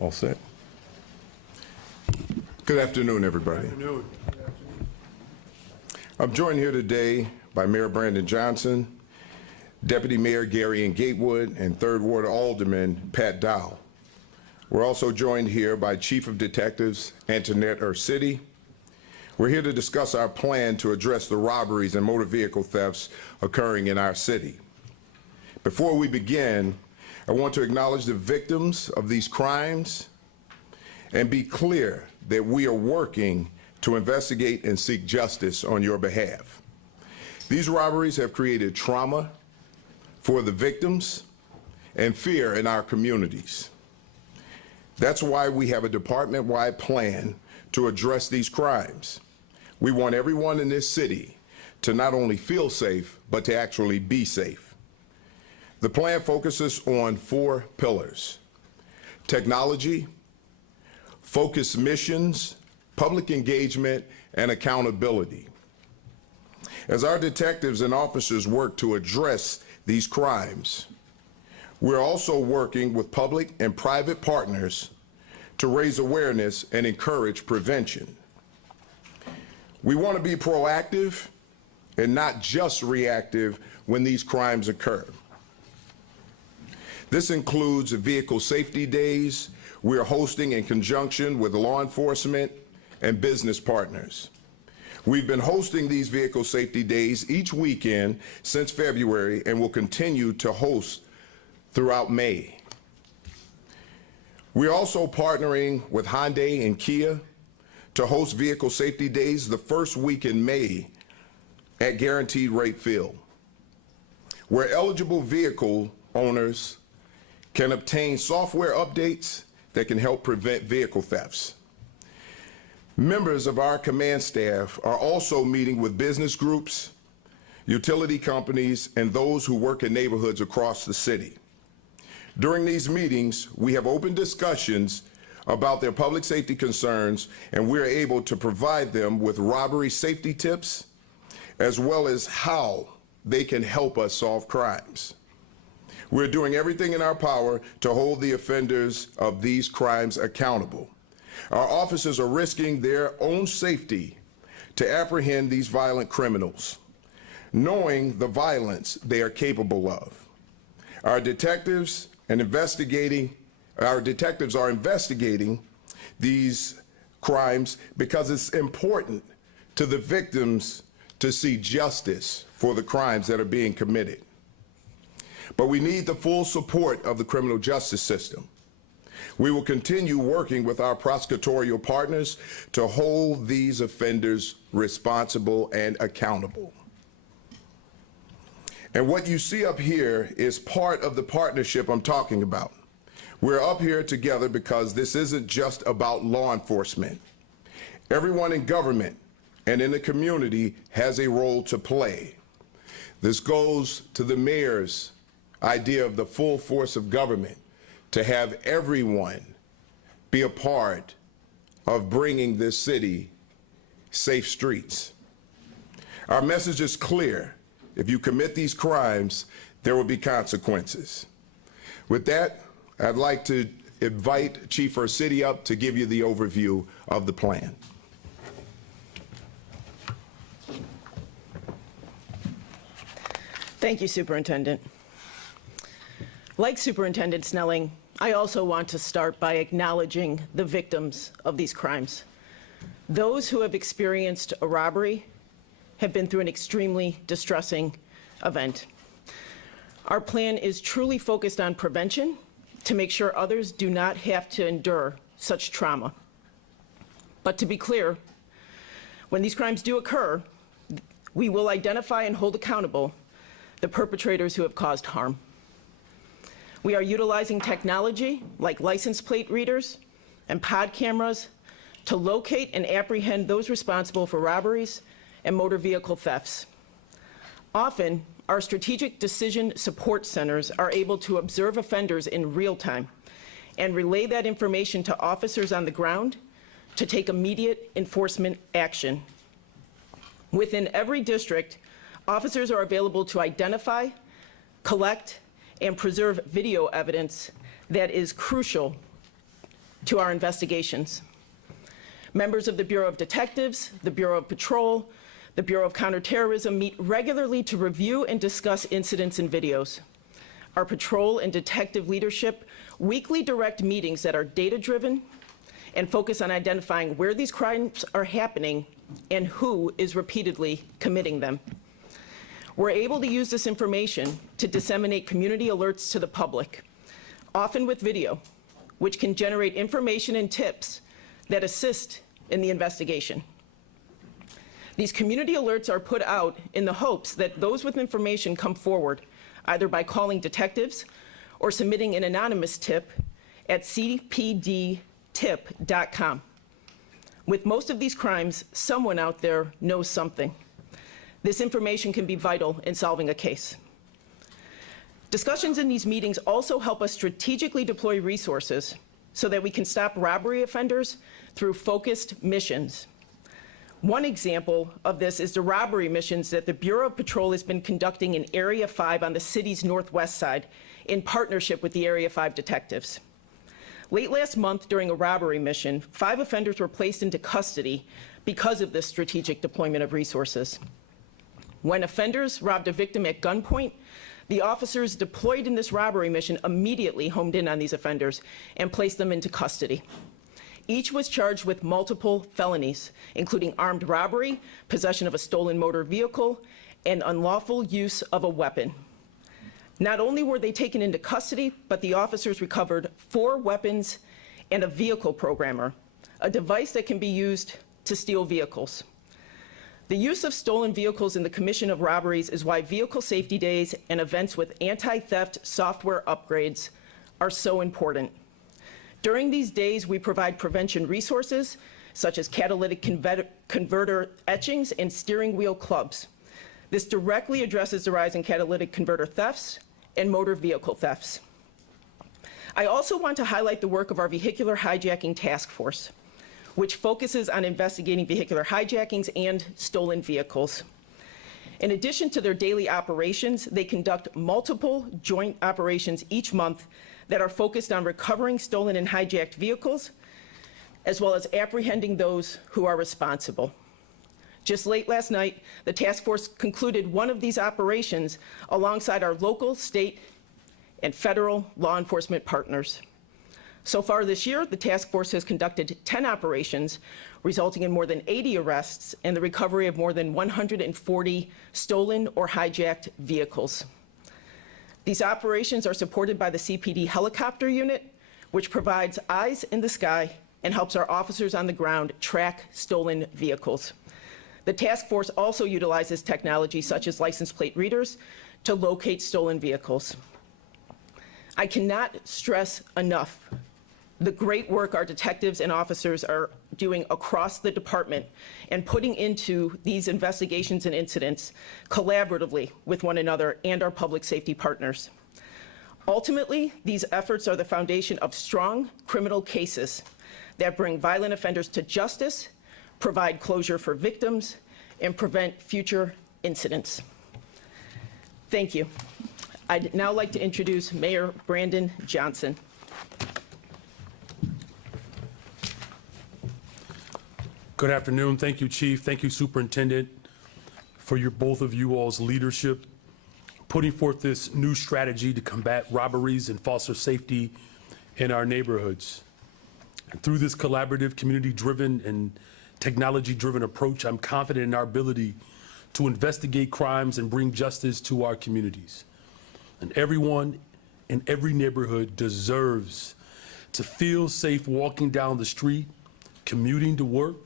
All set. Good afternoon, everybody. Good afternoon. I'm joined here today by Mayor Brandon Johnson, Deputy Mayor Gary N. Gatewood, and 3rd Ward Alderman Pat Dow. We're also joined here by Chief of Detectives Antoinette Ursitti. We're here to discuss our plan to address the robberies and motor vehicle thefts occurring in our city. Before we begin, I want to acknowledge the victims of these crimes and be clear that we are working to investigate and seek justice on your behalf. These robberies have created trauma for the victims and fear in our communities. That's why we have a department-wide plan to address these crimes. We want everyone in this city to not only feel safe, but to actually be safe. The plan focuses on 4 pillars: technology, focused missions, public engagement, and accountability. As our detectives and officers work to address these crimes, we're also working with public and private partners to raise awareness and encourage prevention. We want to be proactive and not just reactive when these crimes occur. This includes vehicle safety days we are hosting in conjunction with law enforcement and business partners. We've been hosting these vehicle safety days each weekend since February and will continue to host throughout May. We're also partnering with Hyundai and Kia to host vehicle safety days the first week in May at Guaranteed Rate Field, where eligible vehicle owners can obtain software updates that can help prevent vehicle thefts. Members of our command staff are also meeting with business groups, utility companies, and those who work in neighborhoods across the city. During these meetings, we have open discussions about their public safety concerns, and we're able to provide them with robbery safety tips, as well as how they can help us solve crimes. We're doing everything in our power to hold the offenders of these crimes accountable. Our officers are risking their own safety to apprehend these violent criminals, knowing the violence they are capable of. Our detectives are investigating these crimes because it's important to the victims to see justice for the crimes that are being committed. But we need the full support of the criminal justice system. We will continue working with our prosecutorial partners to hold these offenders responsible and accountable. And what you see up here is part of the partnership I'm talking about. We're up here together because this isn't just about law enforcement. Everyone in government and in the community has a role to play. This goes to the mayor's idea of the full force of government, to have everyone be a part of bringing this city safe streets. Our message is clear. If you commit these crimes, there will be consequences. With that, I'd like to invite Chief Ursitti up to give you the overview of the plan. Thank you, Superintendent. Like Superintendent Snelling, I also want to start by acknowledging the victims of these crimes. Those who have experienced a robbery have been through an extremely distressing event. Our plan is truly focused on prevention to make sure others do not have to endure such trauma. But to be clear, when these crimes do occur, we will identify and hold accountable the perpetrators who have caused harm. We are utilizing technology like license plate readers and pod cameras to locate and apprehend those responsible for robberies and motor vehicle thefts. Often, our strategic decision support centers are able to observe offenders in real time and relay that information to officers on the ground to take immediate enforcement action. Within every district, officers are available to identify, collect, and preserve video evidence that is crucial to our investigations. Members of the Bureau of Detectives, the Bureau of Patrol, the Bureau of Counterterrorism meet regularly to review and discuss incidents and videos. Our patrol and detective leadership weekly direct meetings that are data-driven and focus on identifying where these crimes are happening and who is repeatedly committing them. We're able to use this information to disseminate community alerts to the public, often with video, which can generate information and tips that assist in the investigation. These community alerts are put out in the hopes that those with information come forward, either by calling detectives or submitting an anonymous tip at cpdtip.com. With most of these crimes, someone out there knows something. This information can be vital in solving a case. Discussions in these meetings also help us strategically deploy resources so that we can stop robbery offenders through focused missions. One example of this is the robbery missions that the Bureau of Patrol has been conducting in Area 5 on the city's northwest side in partnership with the Area 5 detectives. Late last month, during a robbery mission, 5 offenders were placed into custody because of this strategic deployment of resources. When offenders robbed a victim at gunpoint, the officers deployed in this robbery mission immediately homed in on these offenders and placed them into custody. Each was charged with multiple felonies, including armed robbery, possession of a stolen motor vehicle, and unlawful use of a weapon. Not only were they taken into custody, but the officers recovered 4 weapons and a vehicle programmer, a device that can be used to steal vehicles. The use of stolen vehicles in the commission of robberies is why vehicle safety days and events with anti-theft software upgrades are so important. During these days, we provide prevention resources, such as catalytic converter etchings and steering wheel clubs. This directly addresses the rise in catalytic converter thefts and motor vehicle thefts. I also want to highlight the work of our Vehicular Hijacking Task Force, which focuses on investigating vehicular hijackings and stolen vehicles. In addition to their daily operations, they conduct multiple joint operations each month that are focused on recovering stolen and hijacked vehicles, as well as apprehending those who are responsible. Just late last night, the task force concluded one of these operations alongside our local, state, and federal law enforcement partners. So far this year, the task force has conducted 10 operations, resulting in more than 80 arrests and the recovery of more than 140 stolen or hijacked vehicles. These operations are supported by the CPD helicopter unit, which provides eyes in the sky and helps our officers on the ground track stolen vehicles. The task force also utilizes technology such as license plate readers to locate stolen vehicles. I cannot stress enough the great work our detectives and officers are doing across the department and putting into these investigations and incidents collaboratively with one another and our public safety partners. Ultimately, these efforts are the foundation of strong criminal cases that bring violent offenders to justice, provide closure for victims, and prevent future incidents. Thank you. I'd now like to introduce Mayor Brandon Johnson. Good afternoon. Thank you, Chief. Thank you, Superintendent, for both of you all's leadership, putting forth this new strategy to combat robberies and foster safety in our neighborhoods. And through this collaborative, community-driven, and technology-driven approach, I'm confident in our ability to investigate crimes and bring justice to our communities. And everyone in every neighborhood deserves to feel safe walking down the street, commuting to work,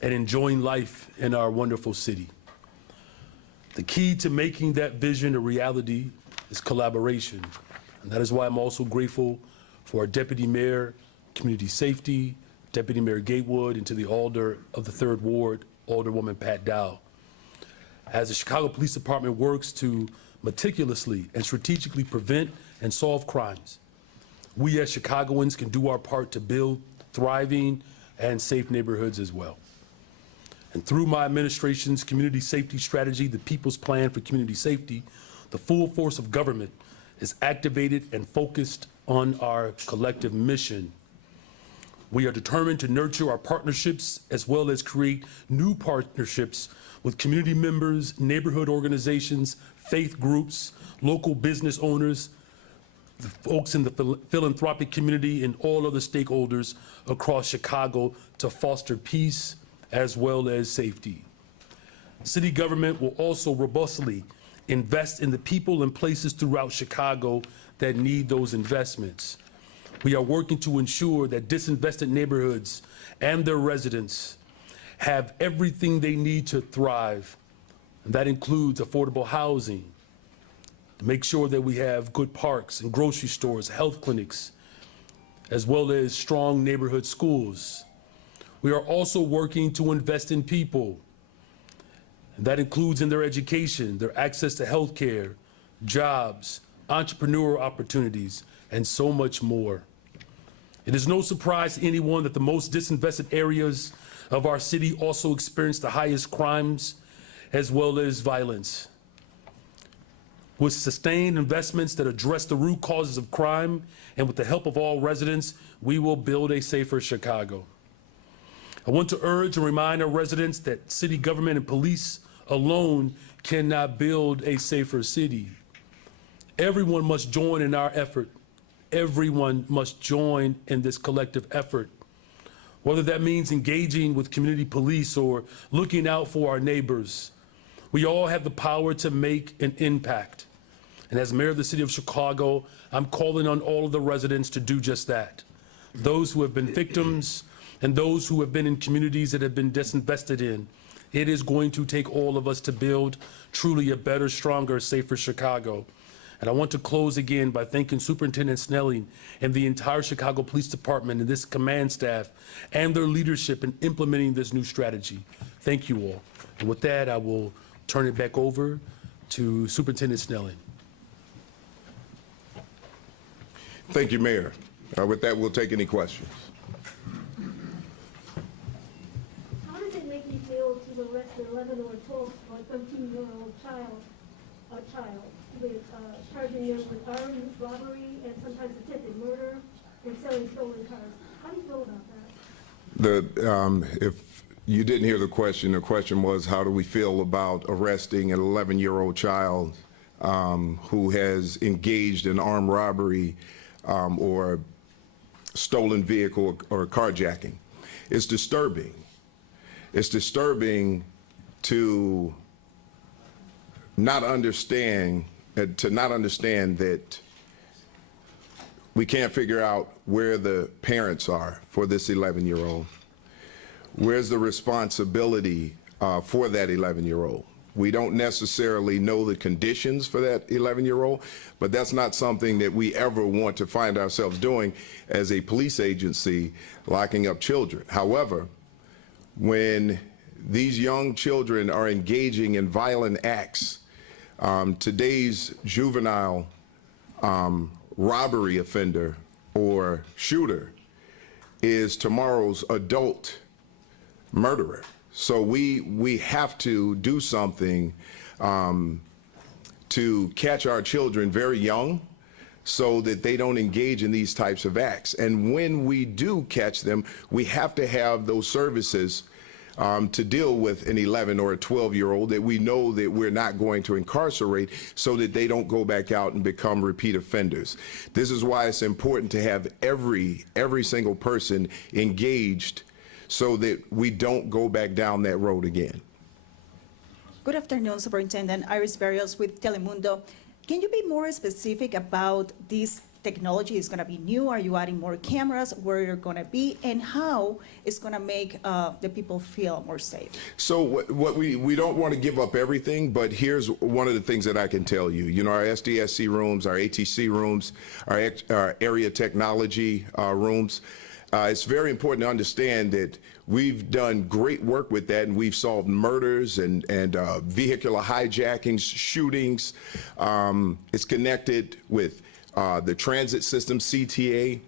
and enjoying life in our wonderful city. The key to making that vision a reality is collaboration. And that is why I'm also grateful for our Deputy Mayor, Community Safety, Deputy Mayor Gatewood, and to the Alder of the 3rd Ward, Alderwoman Pat Dow. As the Chicago Police Department works to meticulously and strategically prevent and solve crimes, we as Chicagoans can do our part to build thriving and safe neighborhoods as well. And through my administration's community safety strategy, the People's Plan for Community Safety, the full force of government is activated and focused on our collective mission We are determined to nurture our partnerships as well as create new partnerships with community members, neighborhood organizations, faith groups, local business owners, the folks in the philanthropic community, and all other stakeholders across Chicago to foster peace as well as safety. City government will also robustly invest in the people and places throughout Chicago that need those investments. We are working to ensure that disinvested neighborhoods and their residents have everything they need to thrive. And that includes affordable housing, to make sure that we have good parks and grocery stores, health clinics, as well as strong neighborhood schools. We are also working to invest in people. And that includes in their education, their access to health care, jobs, entrepreneurial opportunities, and so much more. It is no surprise to anyone that the most disinvested areas of our city also experience the highest crimes as well as violence. With sustained investments that address the root causes of crime and with the help of all residents, we will build a safer Chicago. I want to urge and remind our residents that city government and police alone cannot build a safer city. Everyone must join in our effort. Everyone must join in this collective effort. Whether that means engaging with community police or looking out for our neighbors, we all have the power to make an impact. And as mayor of the city of Chicago, I'm calling on all of the residents to do just that. Those who have been victims and those who have been in communities that have been disinvested in. It is going to take all of us to build truly a better, stronger, safer Chicago. And I want to close again by thanking Superintendent Snelling and the entire Chicago Police Department and this command staff and their leadership in implementing this new strategy. Thank you all. And with that, I will turn it back over to Superintendent Snelling. Thank you, Mayor. With that, we'll take any questions. How does it make you feel to arrest an 11 or 12 or 13-year-old child with charging them with armed robbery and sometimes attempted murder and selling stolen cars? How do you feel about that? If you didn't hear the question was, how do we feel about arresting an 11-year-old child who has engaged in armed robbery or stolen vehicle or carjacking? It's disturbing. It's disturbing to not understand that we can't figure out where the parents are for this 11-year-old. Where's the responsibility for that 11-year-old? We don't necessarily know the conditions for that 11-year-old, but that's not something that we ever want to find ourselves doing as a police agency, locking up children. However, when these young children are engaging in violent acts, today's juvenile robbery offender or shooter is tomorrow's adult murderer. So we have to do something to catch our children very young so that they don't engage in these types of acts. And when we do catch them, we have to have those services to deal with an 11 or a 12-year-old that we know that we're not going to incarcerate so that they don't go back out and become repeat offenders. This is why it's important to have every single person engaged so that we don't go back down that road again. Good afternoon, Superintendent Iris Barrios with Telemundo. Can you be more specific about this technology? Is going to be new? Are you adding more cameras? Where you're going to be? And how it's going to make the people feel more safe? So what we don't want to give up everything, but here's one of the things that I can tell you. You know, our SDSC rooms, our ATC rooms, our area technology rooms, it's very important to understand that we've done great work with that, and we've solved murders and vehicular hijackings, shootings. It's connected with the transit system, CTA.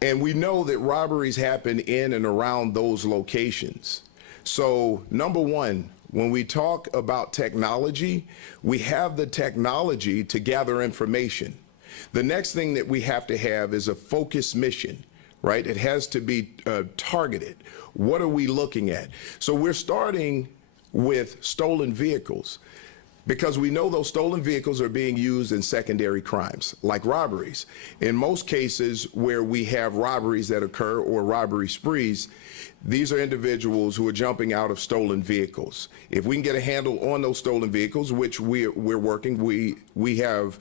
And we know that robberies happen in and around those locations. So, number one, when we talk about technology, we have the technology to gather information. The next thing that we have to have is a focused mission. right? It has to be targeted. What are we looking at? So we're starting with stolen vehicles, because we know those stolen vehicles are being used in secondary crimes, like robberies. In most cases where we have robberies that occur or robbery sprees, these are individuals who are jumping out of stolen vehicles. If we can get a handle on those stolen vehicles, which we're working, we have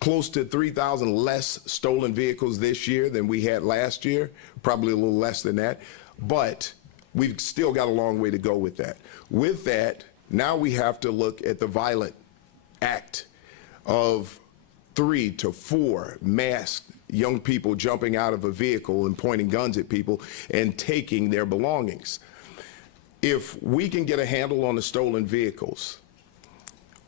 close to 3,000 less stolen vehicles this year than we had last year, probably a little less than that, but we've still got a long way to go with that. With that, now we have to look at the violent act of 3 to 4 masked young people jumping out of a vehicle and pointing guns at people and taking their belongings. If we can get a handle on the stolen vehicles,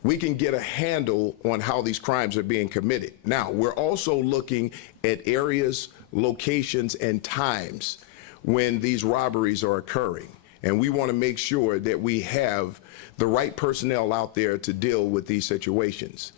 we can get a handle on how these crimes are being committed. Now, we're also looking at areas, locations, and times when these robberies are occurring. And we want to make sure that we have the right personnel out there to deal with these situations.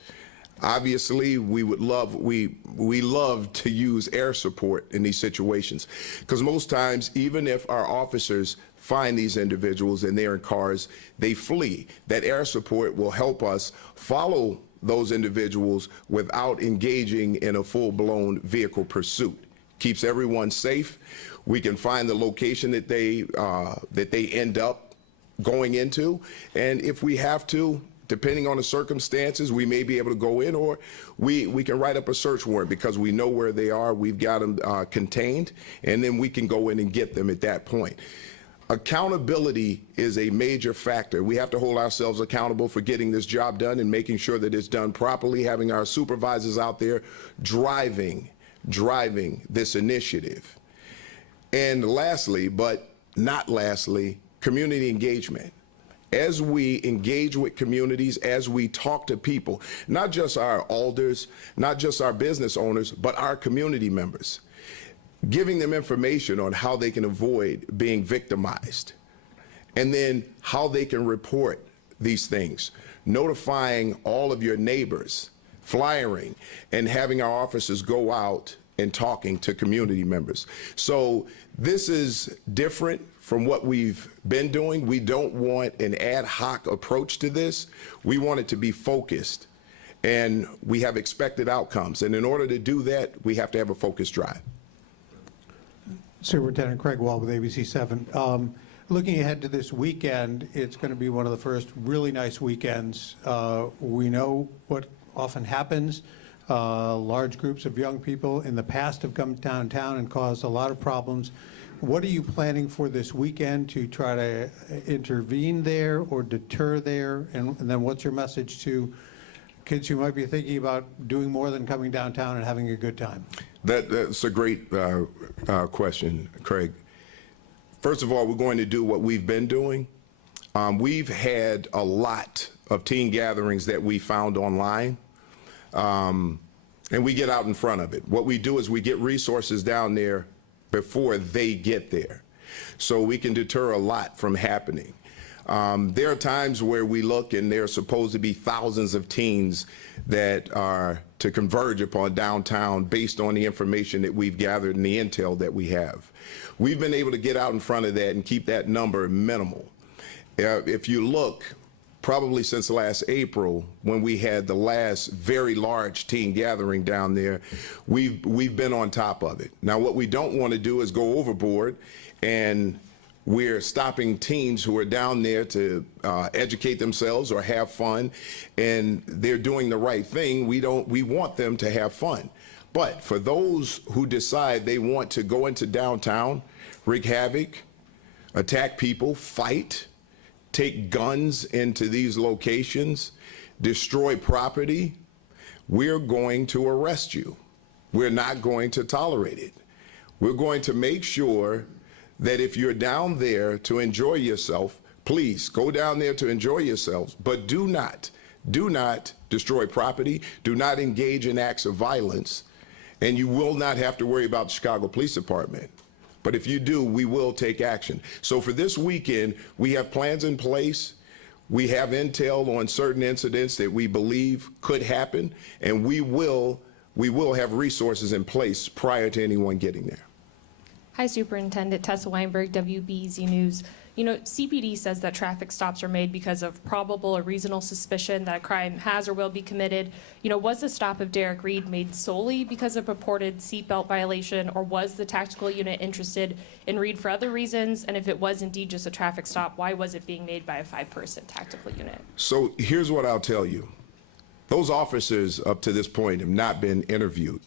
Obviously, we love to use air support in these situations, because most times, even if our officers find these individuals and they're in cars, they flee. That air support will help us follow those individuals without engaging in a full-blown vehicle pursuit. Keeps everyone safe. We can find the location that they end up going into, and if we have to, depending on the circumstances, we may be able to go in, or we can write up a search warrant because we know where they are, we've got them contained, and then we can go in and get them at that point. Accountability is a major factor. We have to hold ourselves accountable for getting this job done and making sure that it's done properly, having our supervisors out there driving this initiative. And lastly, but not lastly, community engagement. As we engage with communities, as we talk to people, not just our alders, not just our business owners, but our community members, giving them information on how they can avoid being victimized, and then how they can report these things, notifying all of your neighbors, flyering, and having our officers go out and talking to community members. So this is different from what we've been doing. We don't want an ad hoc approach to this. We want it to be focused, and we have expected outcomes. And in order to do that, we have to have a focused drive. Superintendent Craig Wall with ABC7. Looking ahead to this weekend, it's going to be one of the first really nice weekends. We know what often happens. Large groups of young people in the past have come downtown and caused a lot of problems. What are you planning for this weekend to try to intervene there or deter there? And then what's your message to kids who might be thinking about doing more than coming downtown and having a good time? That's a great question, Craig. First of all, we're going to do what we've been doing. We've had a lot of teen gatherings that we found online, and we get out in front of it. What we do is we get resources down there before they get there, so we can deter a lot from happening. There are times where we look and there are supposed to be thousands of teens that are to converge upon downtown based on the information that we've gathered and the intel that we have. We've been able to get out in front of that and keep that number minimal. If you look, probably since last April, when we had the last very large teen gathering down there, we've been on top of it. Now, what we don't want to do is go overboard, and we're stopping teens who are down there to educate themselves or have fun, and they're doing the right thing. We want them to have fun. But for those who decide they want to go into downtown, wreak havoc, attack people, fight, take guns into these locations, destroy property, we're going to arrest you. We're not going to tolerate it. We're going to make sure that if you're down there to enjoy yourself, please go down there to enjoy yourselves, but do not destroy property, do not engage in acts of violence, and you will not have to worry about the Chicago Police Department. But if you do, we will take action. So for this weekend, we have plans in place. We have intel on certain incidents that we believe could happen, and we will have resources in place prior to anyone getting there. Hi, Superintendent Tessa Weinberg, WBEZ News. You know, CPD says that traffic stops are made because of probable or reasonable suspicion that a crime has or will be committed. You know, was the stop of Derek Reed made solely because of purported seatbelt violation, or was the tactical unit interested in Reed for other reasons? And if it was indeed just a traffic stop, why was it being made by a 5-person tactical unit? So here's what I'll tell you. Those officers up to this point have not been interviewed.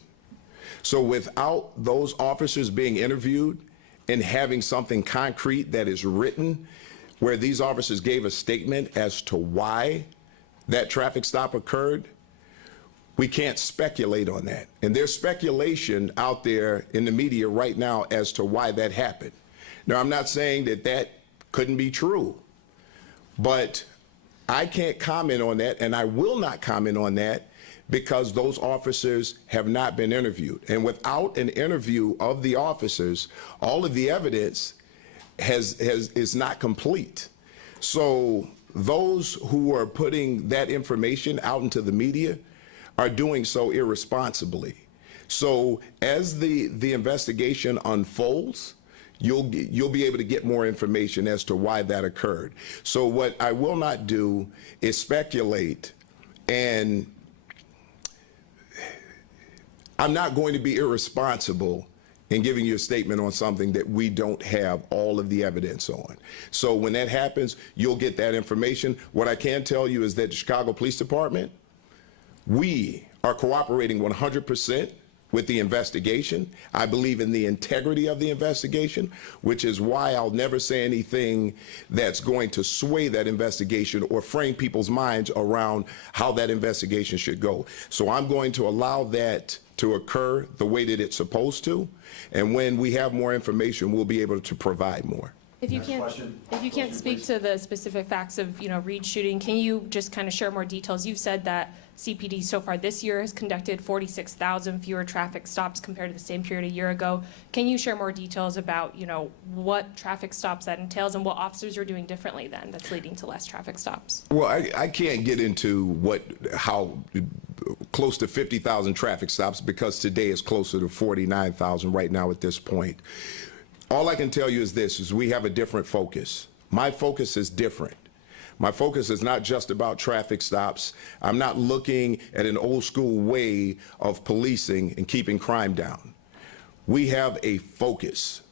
So without those officers being interviewed and having something concrete that is written where these officers gave a statement as to why that traffic stop occurred, we can't speculate on that. And there's speculation out there in the media right now as to why that happened. Now, I'm not saying that that couldn't be true, but I can't comment on that, and I will not comment on that because those officers have not been interviewed. And without an interview of the officers, all of the evidence is not complete. So those who are putting that information out into the media are doing so irresponsibly. So as the investigation unfolds, you'll be able to get more information as to why that occurred. So what I will not do is speculate, and I'm not going to be irresponsible in giving you a statement on something that we don't have all of the evidence on. So when that happens, you'll get that information. What I can tell you is that the Chicago Police Department, we are cooperating 100% with the investigation. I believe in the integrity of the investigation, which is why I'll never say anything that's going to sway that investigation or frame people's minds around how that investigation should go. So I'm going to allow that to occur the way that it's supposed to. And when we have more information, we'll be able to provide more. If you can't speak to the specific facts of, you know, Reed shooting, can you just kind of share more details? You've said that CPD so far this year has conducted 46,000 fewer traffic stops compared to the same period a year ago. Can you share more details about, you know, what traffic stops that entails and what officers are doing differently then that's leading to less traffic stops? Well, I can't get into how close to 50,000 traffic stops, because today is closer to 49,000 right now at this point. All I can tell you is this, is we have a different focus. My focus is different. My focus is not just about traffic stops. I'm not looking at an old school way of policing and keeping crime down. We have a focused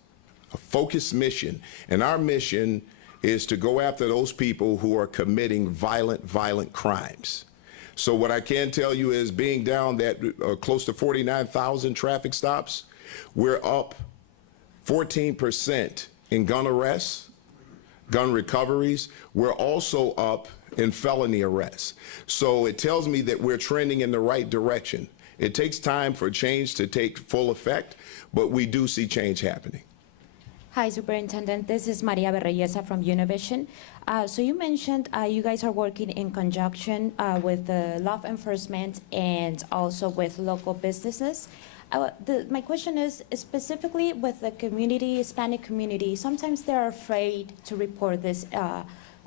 mission, and our mission is to go after those people who are committing violent crimes. So what I can tell you is, being down that close to 49,000 traffic stops, we're up 14% in gun arrests, gun recoveries. We're also up in felony arrests. So it tells me that we're trending in the right direction. It takes time for change to take full effect, but we do see change happening. Hi, Superintendent. This is Maria Berreyesa from Univision. So you mentioned you guys are working in conjunction with the law enforcement and also with local businesses. My question is specifically with the community, Hispanic community. Sometimes they're afraid to report these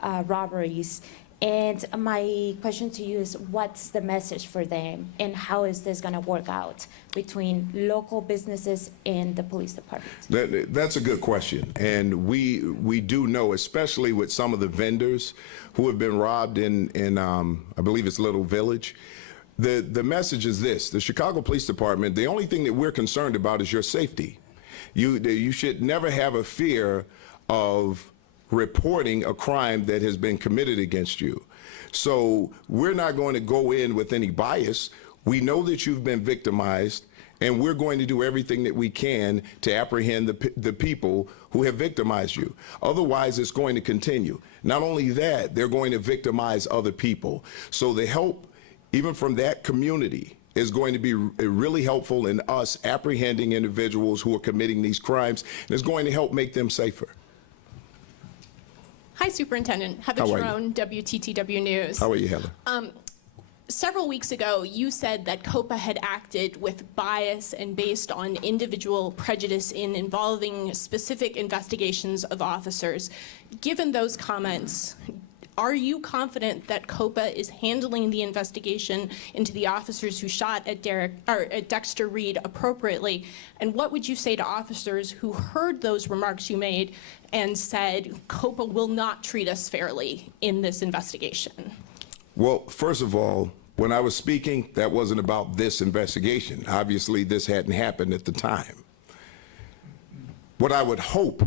robberies. And my question to you is, what's the message for them, and how is this going to work out between local businesses and the police department? That's a good question. And we do know, especially with some of the vendors who have been robbed in I believe it's Little Village. The message is this: the Chicago Police Department, the only thing that we're concerned about is your safety. You should never have a fear of reporting a crime that has been committed against you. So we're not going to go in with any bias. We know that you've been victimized, and we're going to do everything that we can to apprehend the people who have victimized you. Otherwise, it's going to continue. Not only that, they're going to victimize other people. So the help, even from that community, is going to be really helpful in us apprehending individuals who are committing these crimes, and it's going to help make them safer. Hi, Superintendent. Heather How are you? Jerome, WTTW News. How are you, Heather? Several weeks ago, you said that COPA had acted with bias and based on individual prejudice in involving specific investigations of officers. Given those comments, Are you confident that COPA is handling the investigation into the officers who shot at Dexter Reed appropriately? And what would you say to officers who heard those remarks you made and said, COPA will not treat us fairly in this investigation? Well, first of all, when I was speaking, that wasn't about this investigation. Obviously, this hadn't happened at the time. What I would hope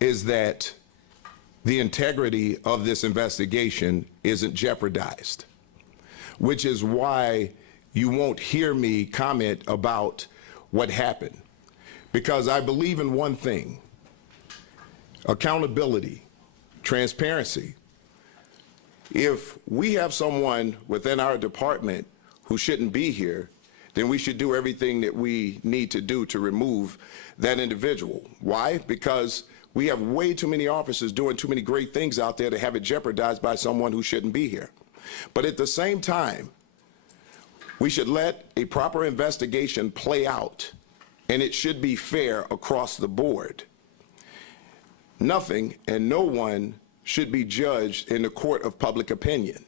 is that the integrity of this investigation isn't jeopardized, which is why you won't hear me comment about what happened. Because I believe in one thing: accountability, transparency. If we have someone within our department who shouldn't be here, then we should do everything that we need to do to remove that individual. Why? Because we have way too many officers doing too many great things out there to have it jeopardized by someone who shouldn't be here. But at the same time, we should let a proper investigation play out, and it should be fair across the board. Nothing and no one should be judged in the court of public opinion.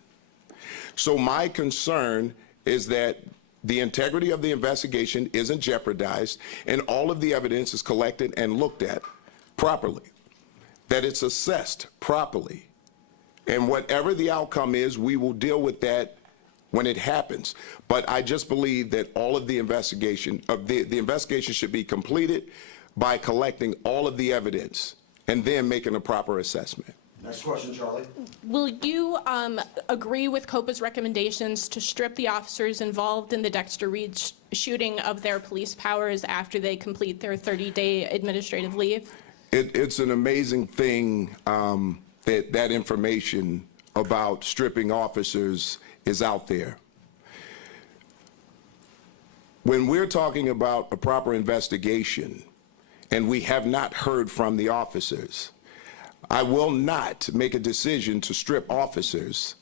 So my concern is that the integrity of the investigation isn't jeopardized and all of the evidence is collected and looked at properly, that it's assessed properly. And whatever the outcome is, we will deal with that when it happens. But I just believe that all of the investigation, the investigation should be completed by collecting all of the evidence and then making a proper assessment. Next question, Charlie. Will you agree with COPA's recommendations to strip the officers involved in the Dexter Reed shooting of their police powers after they complete their 30-day administrative leave? It's an amazing thing that information about stripping officers is out there. When we're talking about a proper investigation and we have not heard from the officers, I will not make a decision to strip officers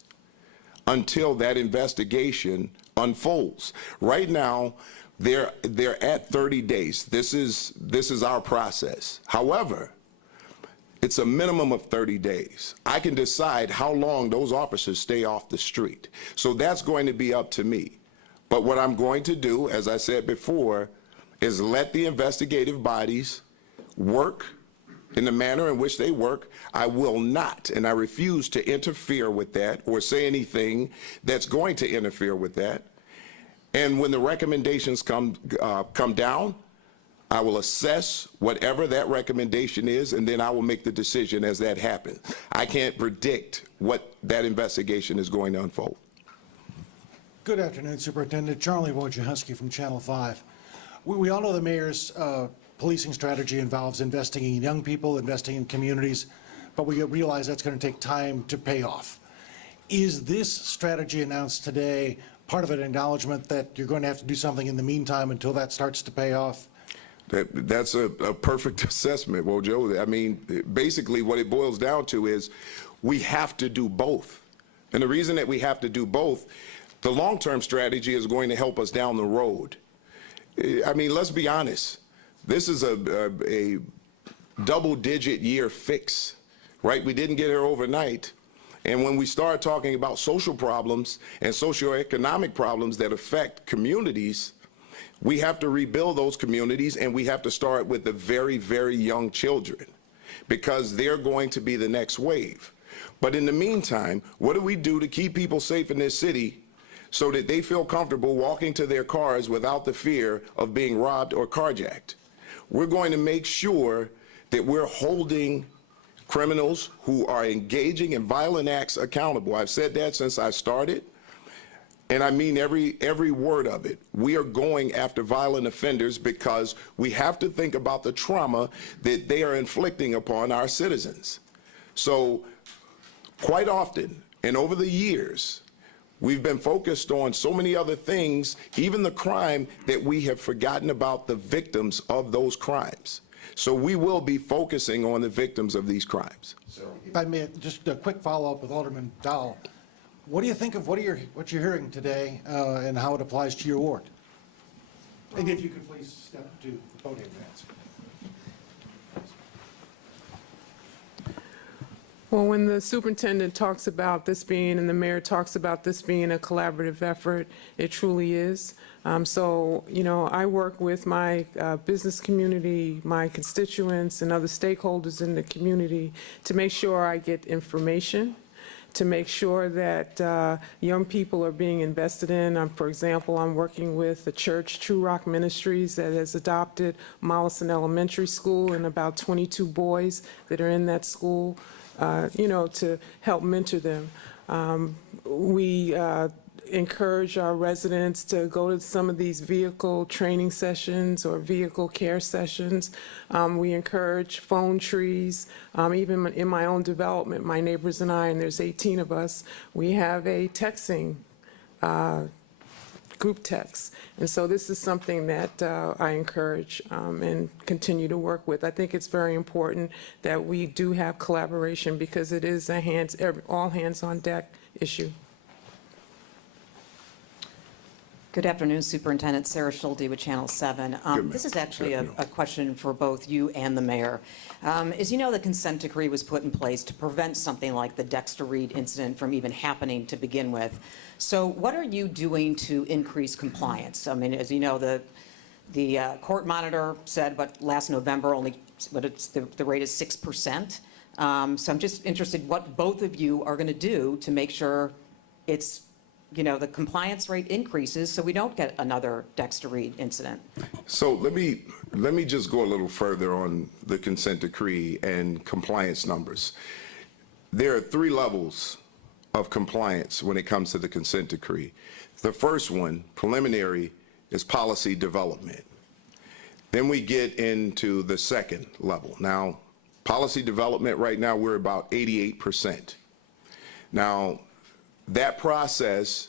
until that investigation unfolds. Right now, they're at 30 days. This is our process. However, it's a minimum of 30 days. I can decide how long those officers stay off the street. So that's going to be up to me. But what I'm going to do, as I said before, is let the investigative bodies work in the manner in which they work. I will not, and I refuse to interfere with that or say anything that's going to interfere with that. And when the recommendations come down, I will assess whatever that recommendation is, and then I will make the decision as that happens. I can't predict what that investigation is going to unfold. Good afternoon, Superintendent. Charlie Wojciechowski from Channel 5. We all know the mayor's policing strategy involves investing in young people, investing in communities, but we realize that's going to take time to pay off. Is this strategy announced today part of an acknowledgement that you're going to have to do something in the meantime until that starts to pay off? That's a perfect assessment, Wojo. I mean, basically what it boils down to is we have to do both. And the reason that we have to do both, the long-term strategy is going to help us down the road. I mean, let's be honest. This is a double-digit year fix, right? We didn't get here overnight. And when we start talking about social problems and socioeconomic problems that affect communities, we have to rebuild those communities, and we have to start with the very, very young children because they're going to be the next wave. But in the meantime, what do we do to keep people safe in this city so that they feel comfortable walking to their cars without the fear of being robbed or carjacked? We're going to make sure that we're holding criminals who are engaging in violent acts accountable. I've said that since I started, and I mean every word of it. We are going after violent offenders because we have to think about the trauma that they are inflicting upon our citizens. So quite often, and over the years, we've been focused on so many other things, even the crime, that we have forgotten about the victims of those crimes. So we will be focusing on the victims of these crimes. If I may, just a quick follow-up with Alderman Dowell. What do you think of what you're hearing today and how it applies to your ward? And if you could please step to the podium, Vance. Well, when the superintendent talks about this being, and the mayor talks about this being a collaborative effort, it truly is. So, you know, I work with my business community, my constituents, and other stakeholders in the community to make sure I get information, to make sure that young people are being invested in. For example, I'm working with the church, True Rock Ministries, that has adopted Mollison Elementary School and about 22 boys that are in that school, you know, to help mentor them. We encourage our residents to go to some of these vehicle training sessions or vehicle care sessions. We encourage phone trees. Even in my own development, my neighbors and I, and there's 18 of us, we have a texting group text. And so this is something that I encourage and continue to work with. I think it's very important that we do have collaboration because it is a all hands on deck issue. Good afternoon, Superintendent Sarah Schulte with Channel 7. This is actually a question for both you and the mayor. As you know, the consent decree was put in place to prevent something like the Dexter Reed incident from even happening to begin with. So what are you doing to increase compliance? I mean, as you know, the court monitor said, last November, the rate is 6%. So I'm just interested what both of you are going to do to make sure it's, you know, the compliance rate increases so we don't get another Dexter Reed incident. So let me just go a little further on the consent decree and compliance numbers. There are 3 levels of compliance when it comes to the consent decree. The first one, preliminary, is policy development. Then we get into the second level. Now, policy development right now, we're about 88%. Now, that process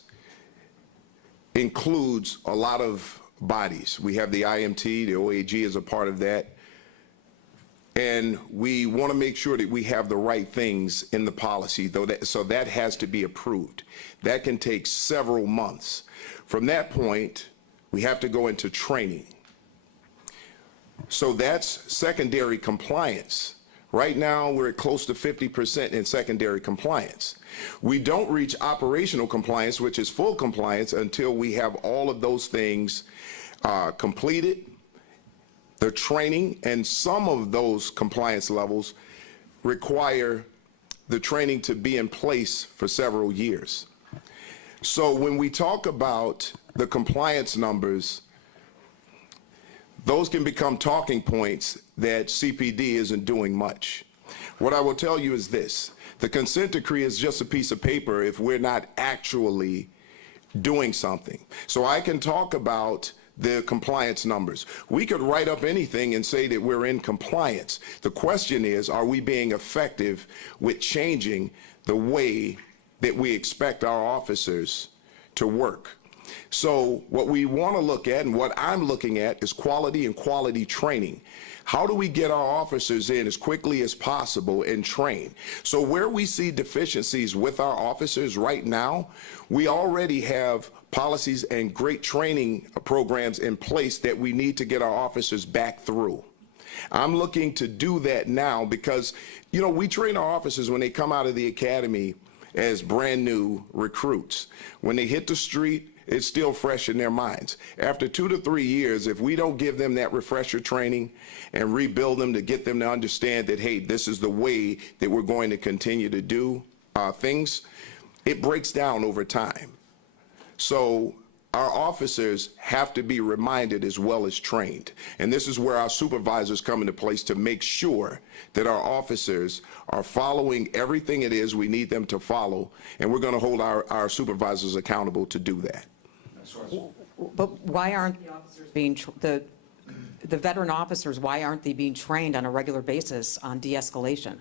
includes a lot of bodies. We have the IMT, the OAG is a part of that. And we want to make sure that we have the right things in the policy, so that has to be approved. That can take several months. From that point, we have to go into training. So that's secondary compliance. Right now, we're at close to 50% in secondary compliance. We don't reach operational compliance, which is full compliance, until we have all of those things completed, the training, and some of those compliance levels require the training to be in place for several years. So when we talk about the compliance numbers, those can become talking points that CPD isn't doing much. What I will tell you is this: the consent decree is just a piece of paper if we're not actually doing something. So I can talk about the compliance numbers. We could write up anything and say that we're in compliance. The question is, are we being effective with changing the way that we expect our officers to work? So what we want to look at, and what I'm looking at, is quality and quality training. How do we get our officers in as quickly as possible and train? So where we see deficiencies with our officers right now, we already have policies and great training programs in place that we need to get our officers back through. I'm looking to do that now because, you know, we train our officers when they come out of the academy as brand new recruits. When they hit the street, it's still fresh in their minds. After 2 to 3 years, if we don't give them that refresher training and rebuild them to get them to understand that, hey, this is the way that we're going to continue to do things, it breaks down over time. So our officers have to be reminded as well as trained. And this is where our supervisors come into place to make sure that our officers are following everything it is we need them to follow. And we're going to hold our supervisors accountable to do that. But why aren't the officers being, the veteran officers, why aren't they being trained on a regular basis on de-escalation?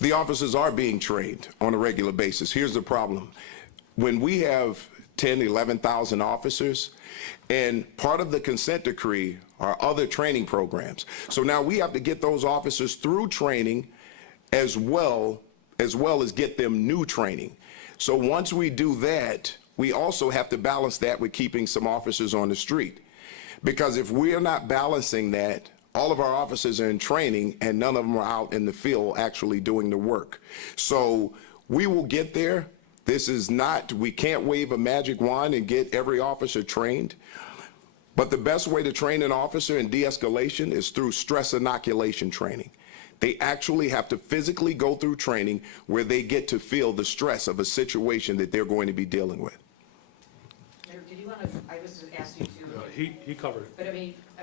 The officers are being trained on a regular basis. Here's the problem. When we have 10, 11,000 officers, and part of the consent decree are other training programs. So now we have to get those officers through training as well as get them new training. So once we do that, we also have to balance that with keeping some officers on the street. Because if we're not balancing that, all of our officers are in training and none of them are out in the field actually doing the work. So we will get there. This is not, we can't wave a magic wand and get every officer trained. But the best way to train an officer in de-escalation is through stress inoculation training. They actually have to physically go through training where they get to feel the stress of a situation that they're going to be dealing with. Mayor, did you want to, I was asked you to, He covered it. but I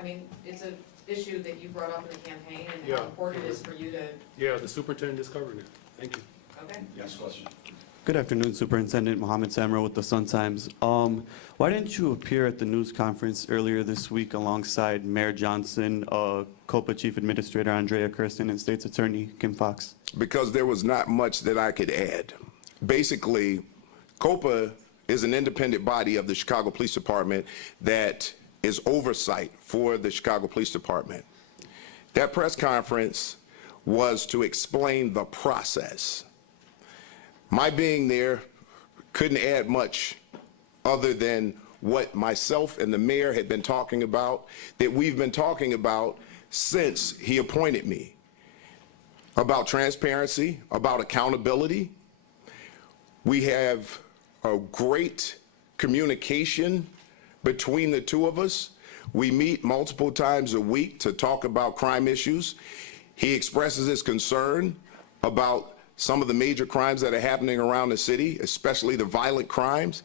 mean, it's an issue that you brought up in the campaign and Yeah. how important it is for you to, Yeah, the superintendent is covering it. Thank you. okay? Next question. Good afternoon, Superintendent Mohammed Samra with the Sun-Times. Why didn't you appear at the news conference earlier this week alongside Mayor Johnson, COPA Chief Administrator Andrea Kirsten, and State's Attorney Kim Fox? Because there was not much that I could add. Basically, COPA is an independent body of the Chicago Police Department that is oversight for the Chicago Police Department. That press conference was to explain the process. My being there couldn't add much other than what myself and the mayor had been talking about, that we've been talking about since he appointed me, about transparency, about accountability. We have a great communication between the two of us. We meet multiple times a week to talk about crime issues. He expresses his concern about some of the major crimes that are happening around the city, especially the violent crimes.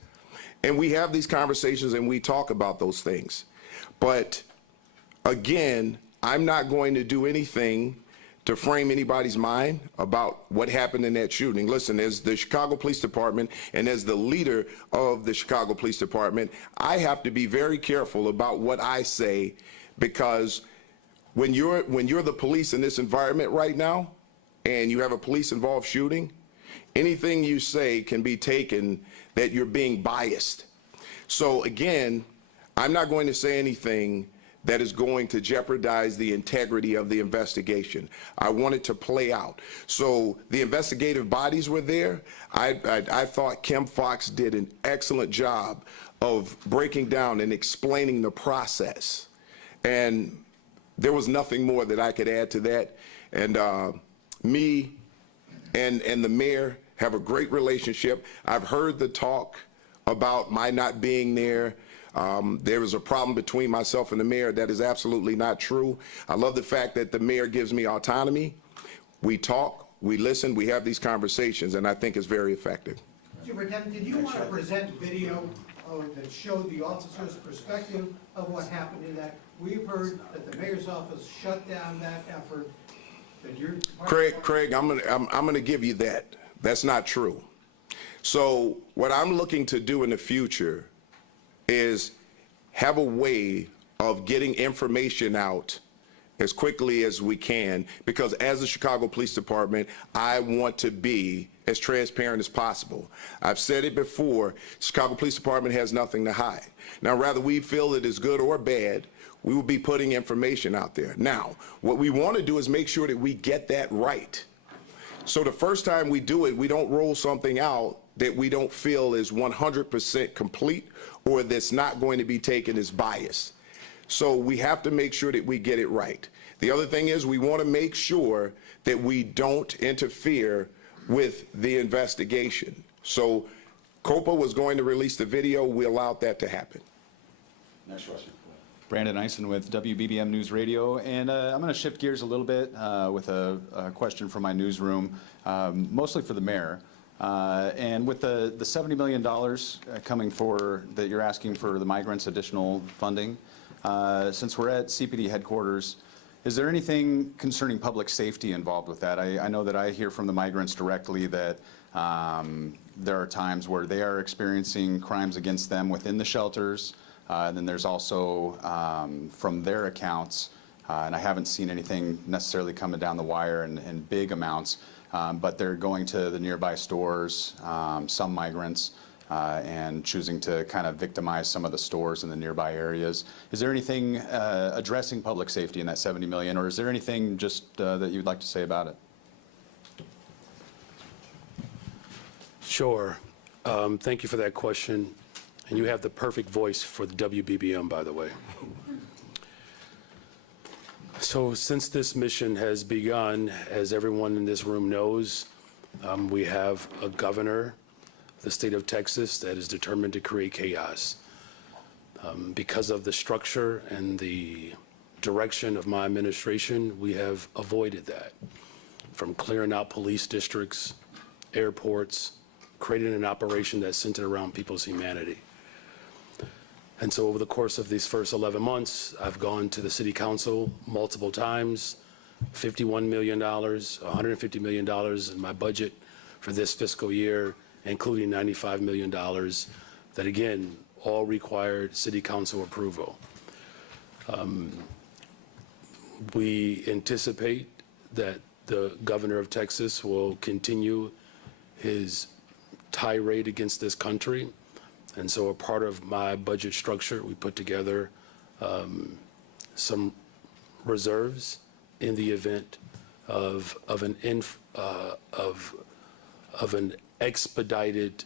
And we have these conversations and we talk about those things. But again, I'm not going to do anything to frame anybody's mind about what happened in that shooting. Listen, as the Chicago Police Department and as the leader of the Chicago Police Department, I have to be very careful about what I say, because when you're the police in this environment right now, and you have a police-involved shooting, anything you say can be taken that you're being biased. So again, I'm not going to say anything that is going to jeopardize the integrity of the investigation. I want it to play out. So the investigative bodies were there. I thought Kim Fox did an excellent job of breaking down and explaining the process. And there was nothing more that I could add to that. And me and the mayor have a great relationship. I've heard the talk about my not being there. There was a problem between myself and the mayor. That is absolutely not true. I love the fact that the mayor gives me autonomy. We talk, we listen, we have these conversations, and I think it's very effective. Superintendent, did you want to present video that showed the officer's perspective of what happened in that? We've heard that the mayor's office shut down that effort. Craig, I'm gonna give you that. That's not true. So what I'm looking to do in the future is have a way of getting information out as quickly as we can, because as the Chicago Police Department, I want to be as transparent as possible. I've said it before, Chicago Police Department has nothing to hide. Now, whether we feel it is good or bad, we will be putting information out there. Now, what we want to do is make sure that we get that right. So the first time we do it, we don't roll something out that we don't feel is 100% complete or that's not going to be taken as bias. So we have to make sure that we get it right. The other thing is we want to make sure that we don't interfere with the investigation. So COPA was going to release the video. We allowed that to happen. Next question. Brandon Eisen with WBBM News Radio, and I'm going to shift gears a little bit with a question from my newsroom, mostly for the mayor. And with the $70 million coming for, that you're asking for the migrants additional funding, since we're at CPD headquarters, is there anything concerning public safety involved with that? I know that I hear from the migrants directly that there are times where they are experiencing crimes against them within the shelters. And then there's also, from their accounts, and I haven't seen anything necessarily coming down the wire in big amounts, but they're going to the nearby stores, some migrants, and choosing to kind of victimize some of the stores in the nearby areas. Is there anything addressing public safety in that $70 million, or is there anything just that you'd like to say about it? Sure. Thank you for that question. And you have the perfect voice for the WBBM, by the way. So since this mission has begun, as everyone in this room knows, we have a governor, the state of Texas, that is determined to create chaos. Because of the structure and the direction of my administration, we have avoided that. From clearing out police districts, airports, creating an operation that's centered around people's humanity. And so over the course of these first 11 months, I've gone to the city council multiple times, $51 million, $150 million in my budget for this fiscal year, including $95 million that, again, all required city council approval. We anticipate that the governor of Texas will continue his tirade against this country. And so a part of my budget structure, we put together some reserves in the event of an expedited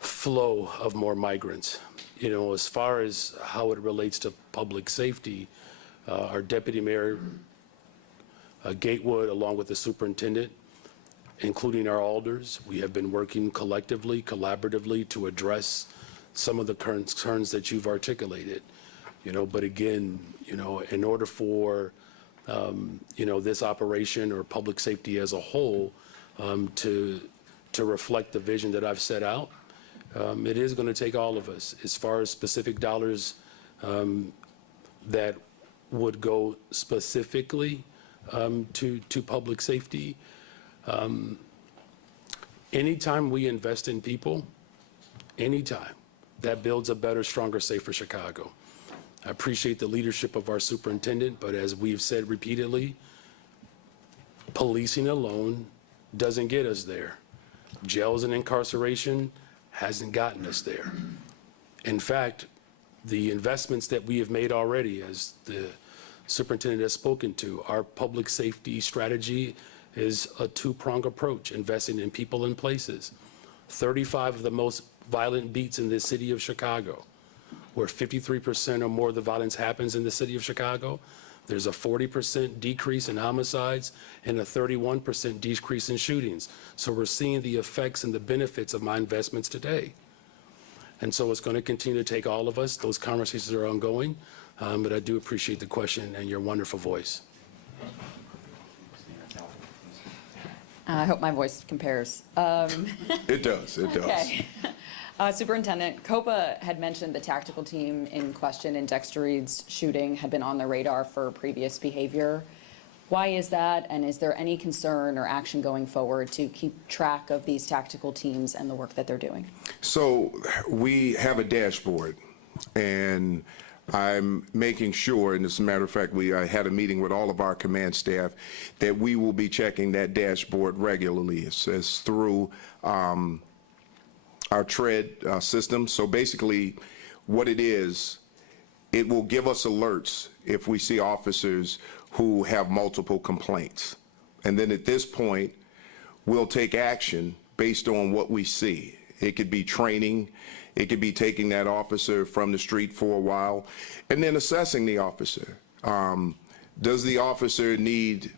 flow of more migrants. You know, as far as how it relates to public safety, our deputy mayor, Gatewood, along with the superintendent, including our alders, we have been working collectively, collaboratively to address some of the concerns that you've articulated. You know, but again, you know, in order for, you know, this operation or public safety as a whole to reflect the vision that I've set out, it is going to take all of us. As far as specific dollars that would go specifically to public safety, anytime we invest in people, anytime, that builds a better, stronger, safer Chicago. I appreciate the leadership of our superintendent, but as we've said repeatedly, policing alone doesn't get us there. Jails and incarceration hasn't gotten us there. In fact, the investments that we have made already, as the superintendent has spoken to, our public safety strategy is a two-pronged approach, investing in people and places. 35 of the most violent beats in the city of Chicago, where 53% or more of the violence happens in the city of Chicago, there's a 40% decrease in homicides and a 31% decrease in shootings. So we're seeing the effects and the benefits of my investments today. And so it's going to continue to take all of us. Those conversations are ongoing, but I do appreciate the question and your wonderful voice. I hope my voice compares. It does, it does. Okay. Superintendent, COPA had mentioned the tactical team in question in Dexter Reed's shooting had been on the radar for previous behavior. Why is that, and is there any concern or action going forward to keep track of these tactical teams and the work that they're doing? So we have a dashboard, and I'm making sure, and as a matter of fact, we had a meeting with all of our command staff, that we will be checking that dashboard regularly. It's through our TREAD system. So basically, what it is, it will give us alerts if we see officers who have multiple complaints. And then at this point, we'll take action based on what we see. It could be training, it could be taking that officer from the street for a while, and then assessing the officer. Does the officer need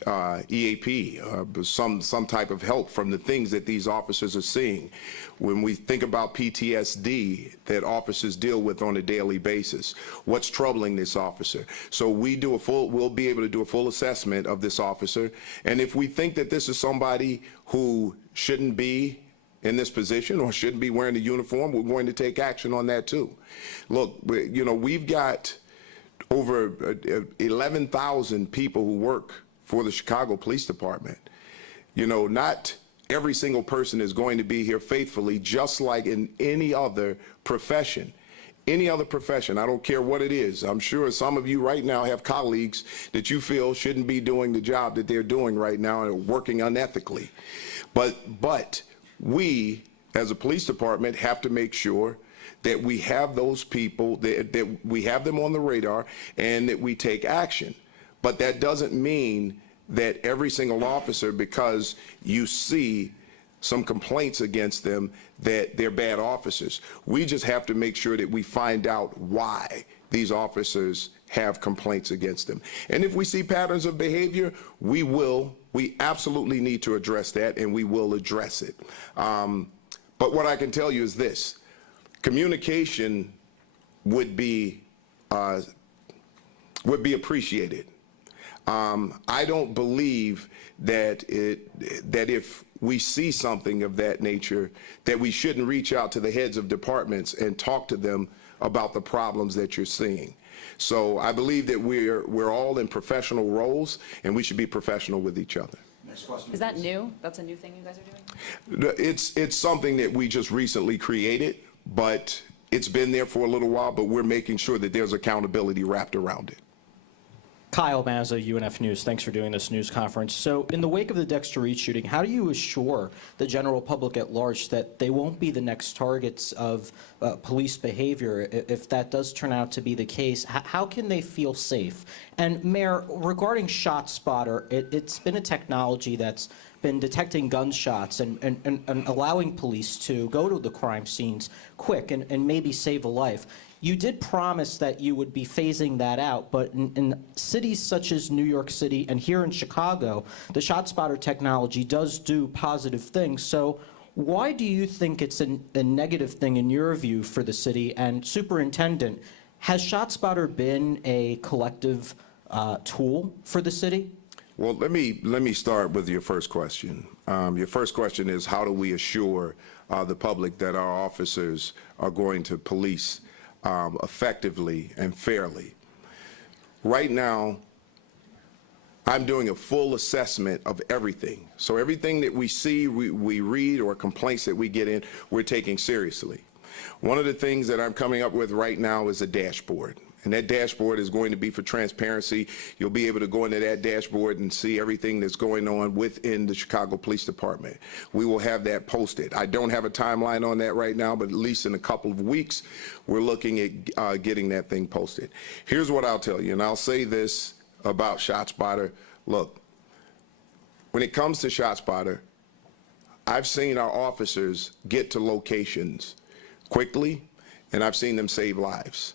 EAP, some type of help from the things that these officers are seeing? When we think about PTSD that officers deal with on a daily basis, what's troubling this officer? So we'll be able to do a full assessment of this officer, and if we think that this is somebody who shouldn't be in this position or shouldn't be wearing the uniform, we're going to take action on that too. Look, you know, we've got over 11,000 people who work for the Chicago Police Department. You know, not every single person is going to be here faithfully, just like in any other profession. Any other profession, I don't care what it is. I'm sure some of you right now have colleagues that you feel shouldn't be doing the job that they're doing right now and are working unethically. But we, as a police department, have to make sure that we have those people, that we have them on the radar, and that we take action. But that doesn't mean that every single officer, because you see some complaints against them, that they're bad officers. We just have to make sure that we find out why these officers have complaints against them. And if we see patterns of behavior, we absolutely need to address that, and we will address it. But what I can tell you is this: communication would be appreciated. I don't believe that if we see something of that nature, that we shouldn't reach out to the heads of departments and talk to them about the problems that you're seeing. So I believe that we're all in professional roles, and we should be professional with each other. Is that new? That's a new thing you guys are doing? It's something that we just recently created, but it's been there for a little while, but we're making sure that there's accountability wrapped around it. Kyle Mazza, UNF News. Thanks for doing this news conference. So in the wake of the Dexter Reed shooting, how do you assure the general public at large that they won't be the next targets of police behavior if that does turn out to be the case? How can they feel safe? And Mayor, regarding ShotSpotter, it's been a technology that's been detecting gunshots and allowing police to go to the crime scenes quick and maybe save a life. You did promise that you would be phasing that out, but in cities such as New York City and here in Chicago, the ShotSpotter technology does do positive things. So why do you think it's a negative thing in your view for the city? And Superintendent, has ShotSpotter been a collective tool for the city? Well, let me start with your first question. Your first question is, how do we assure the public that our officers are going to police effectively and fairly? Right now, I'm doing a full assessment of everything. So everything that we see, we read, or complaints that we get in, we're taking seriously. One of the things that I'm coming up with right now is a dashboard. And that dashboard is going to be for transparency. You'll be able to go into that dashboard and see everything that's going on within the Chicago Police Department. We will have that posted. I don't have a timeline on that right now, but at least in a couple of weeks, we're looking at getting that thing posted. Here's what I'll tell you, and I'll say this about ShotSpotter. Look, when it comes to ShotSpotter, I've seen our officers get to locations quickly, and I've seen them save lives.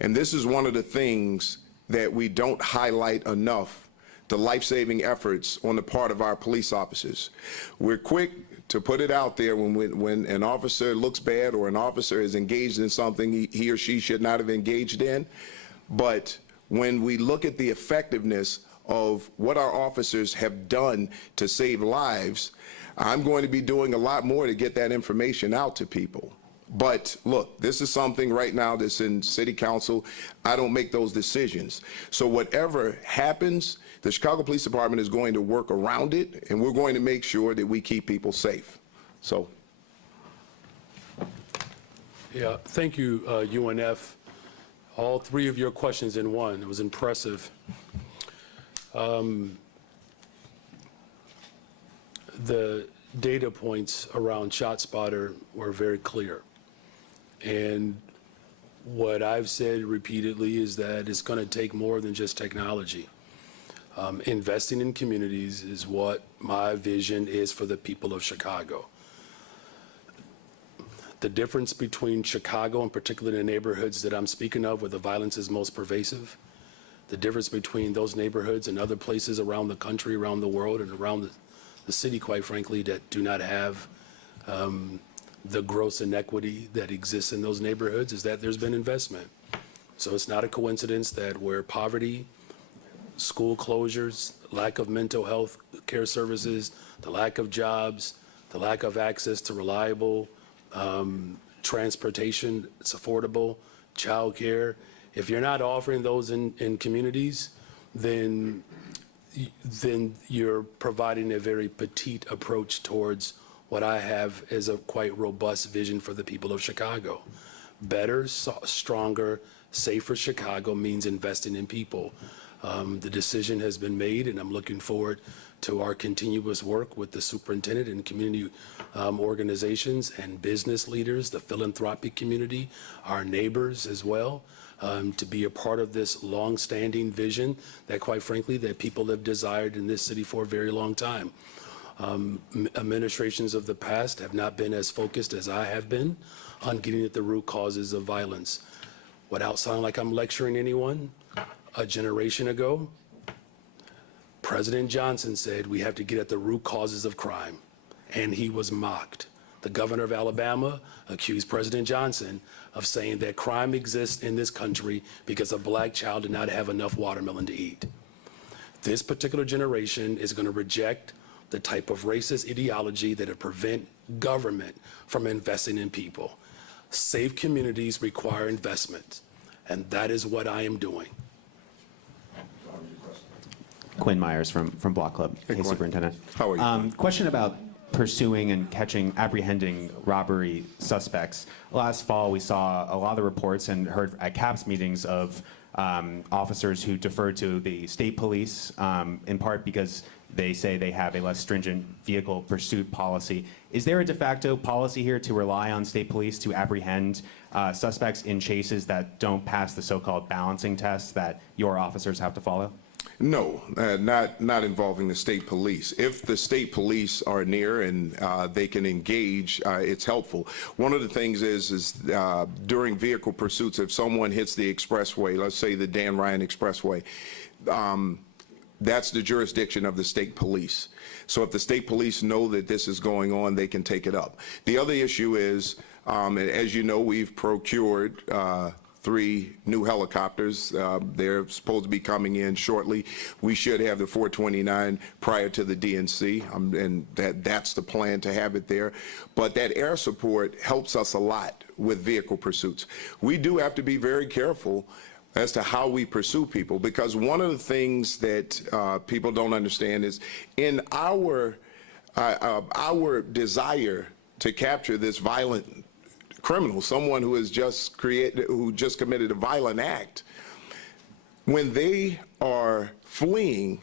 And this is one of the things that we don't highlight enough, the life-saving efforts on the part of our police officers. We're quick to put it out there when an officer looks bad or an officer is engaged in something he or she should not have engaged in. But when we look at the effectiveness of what our officers have done to save lives, I'm going to be doing a lot more to get that information out to people. But look, this is something right now that's in City Council. I don't make those decisions. So whatever happens, the Chicago Police Department is going to work around it, and we're going to make sure that we keep people safe. So. Yeah, thank you, UNF. All three of your questions in one. It was impressive. The data points around ShotSpotter were very clear. And what I've said repeatedly is that it's going to take more than just technology. Investing in communities is what my vision is for the people of Chicago. The difference between Chicago, and particularly the neighborhoods that I'm speaking of where the violence is most pervasive, the difference between those neighborhoods and other places around the country, around the world, and around the city, quite frankly, that do not have the gross inequity that exists in those neighborhoods, is that there's been investment. So it's not a coincidence that where poverty, school closures, lack of mental health care services, the lack of jobs, the lack of access to reliable transportation, it's affordable, childcare. If you're not offering those in communities, then you're providing a very petite approach towards what I have is a quite robust vision for the people of Chicago. Better, stronger, safer Chicago means investing in people. The decision has been made, and I'm looking forward to our continuous work with the superintendent and community organizations and business leaders, the philanthropic community, our neighbors as well, to be a part of this long-standing vision that, quite frankly, that people have desired in this city for a very long time. Administrations of the past have not been as focused as I have been on getting at the root causes of violence. Without sounding like I'm lecturing anyone, A generation ago, President Johnson said we have to get at the root causes of crime, and he was mocked. The governor of Alabama accused President Johnson of saying that crime exists in this country because a black child did not have enough watermelon to eat. This particular generation is going to reject the type of racist ideology that will prevent government from investing in people. Safe communities require investment, and that is what I am doing. Quinn Myers from Block Club. Hey, Quinn. Superintendent. How are you? Question about pursuing and apprehending robbery suspects. Last fall, we saw a lot of the reports and heard at CAPS meetings of officers who deferred to the state police, in part because they say they have a less stringent vehicle pursuit policy. Is there a de facto policy here to rely on state police to apprehend suspects in chases that don't pass the so-called balancing test that your officers have to follow? No, not involving the state police. If the state police are near and they can engage, it's helpful. One of the things is during vehicle pursuits, if someone hits the expressway, let's say the Dan Ryan Expressway, that's the jurisdiction of the state police. So if the state police know that this is going on, they can take it up. The other issue is, as you know, we've procured 3 new helicopters. They're supposed to be coming in shortly. We should have the 429 prior to the DNC, and that's the plan, to have it there. But that air support helps us a lot with vehicle pursuits. We do have to be very careful as to how we pursue people, because one of the things that people don't understand is in our desire to capture this violent criminal, someone who has just committed a violent act, when they are fleeing,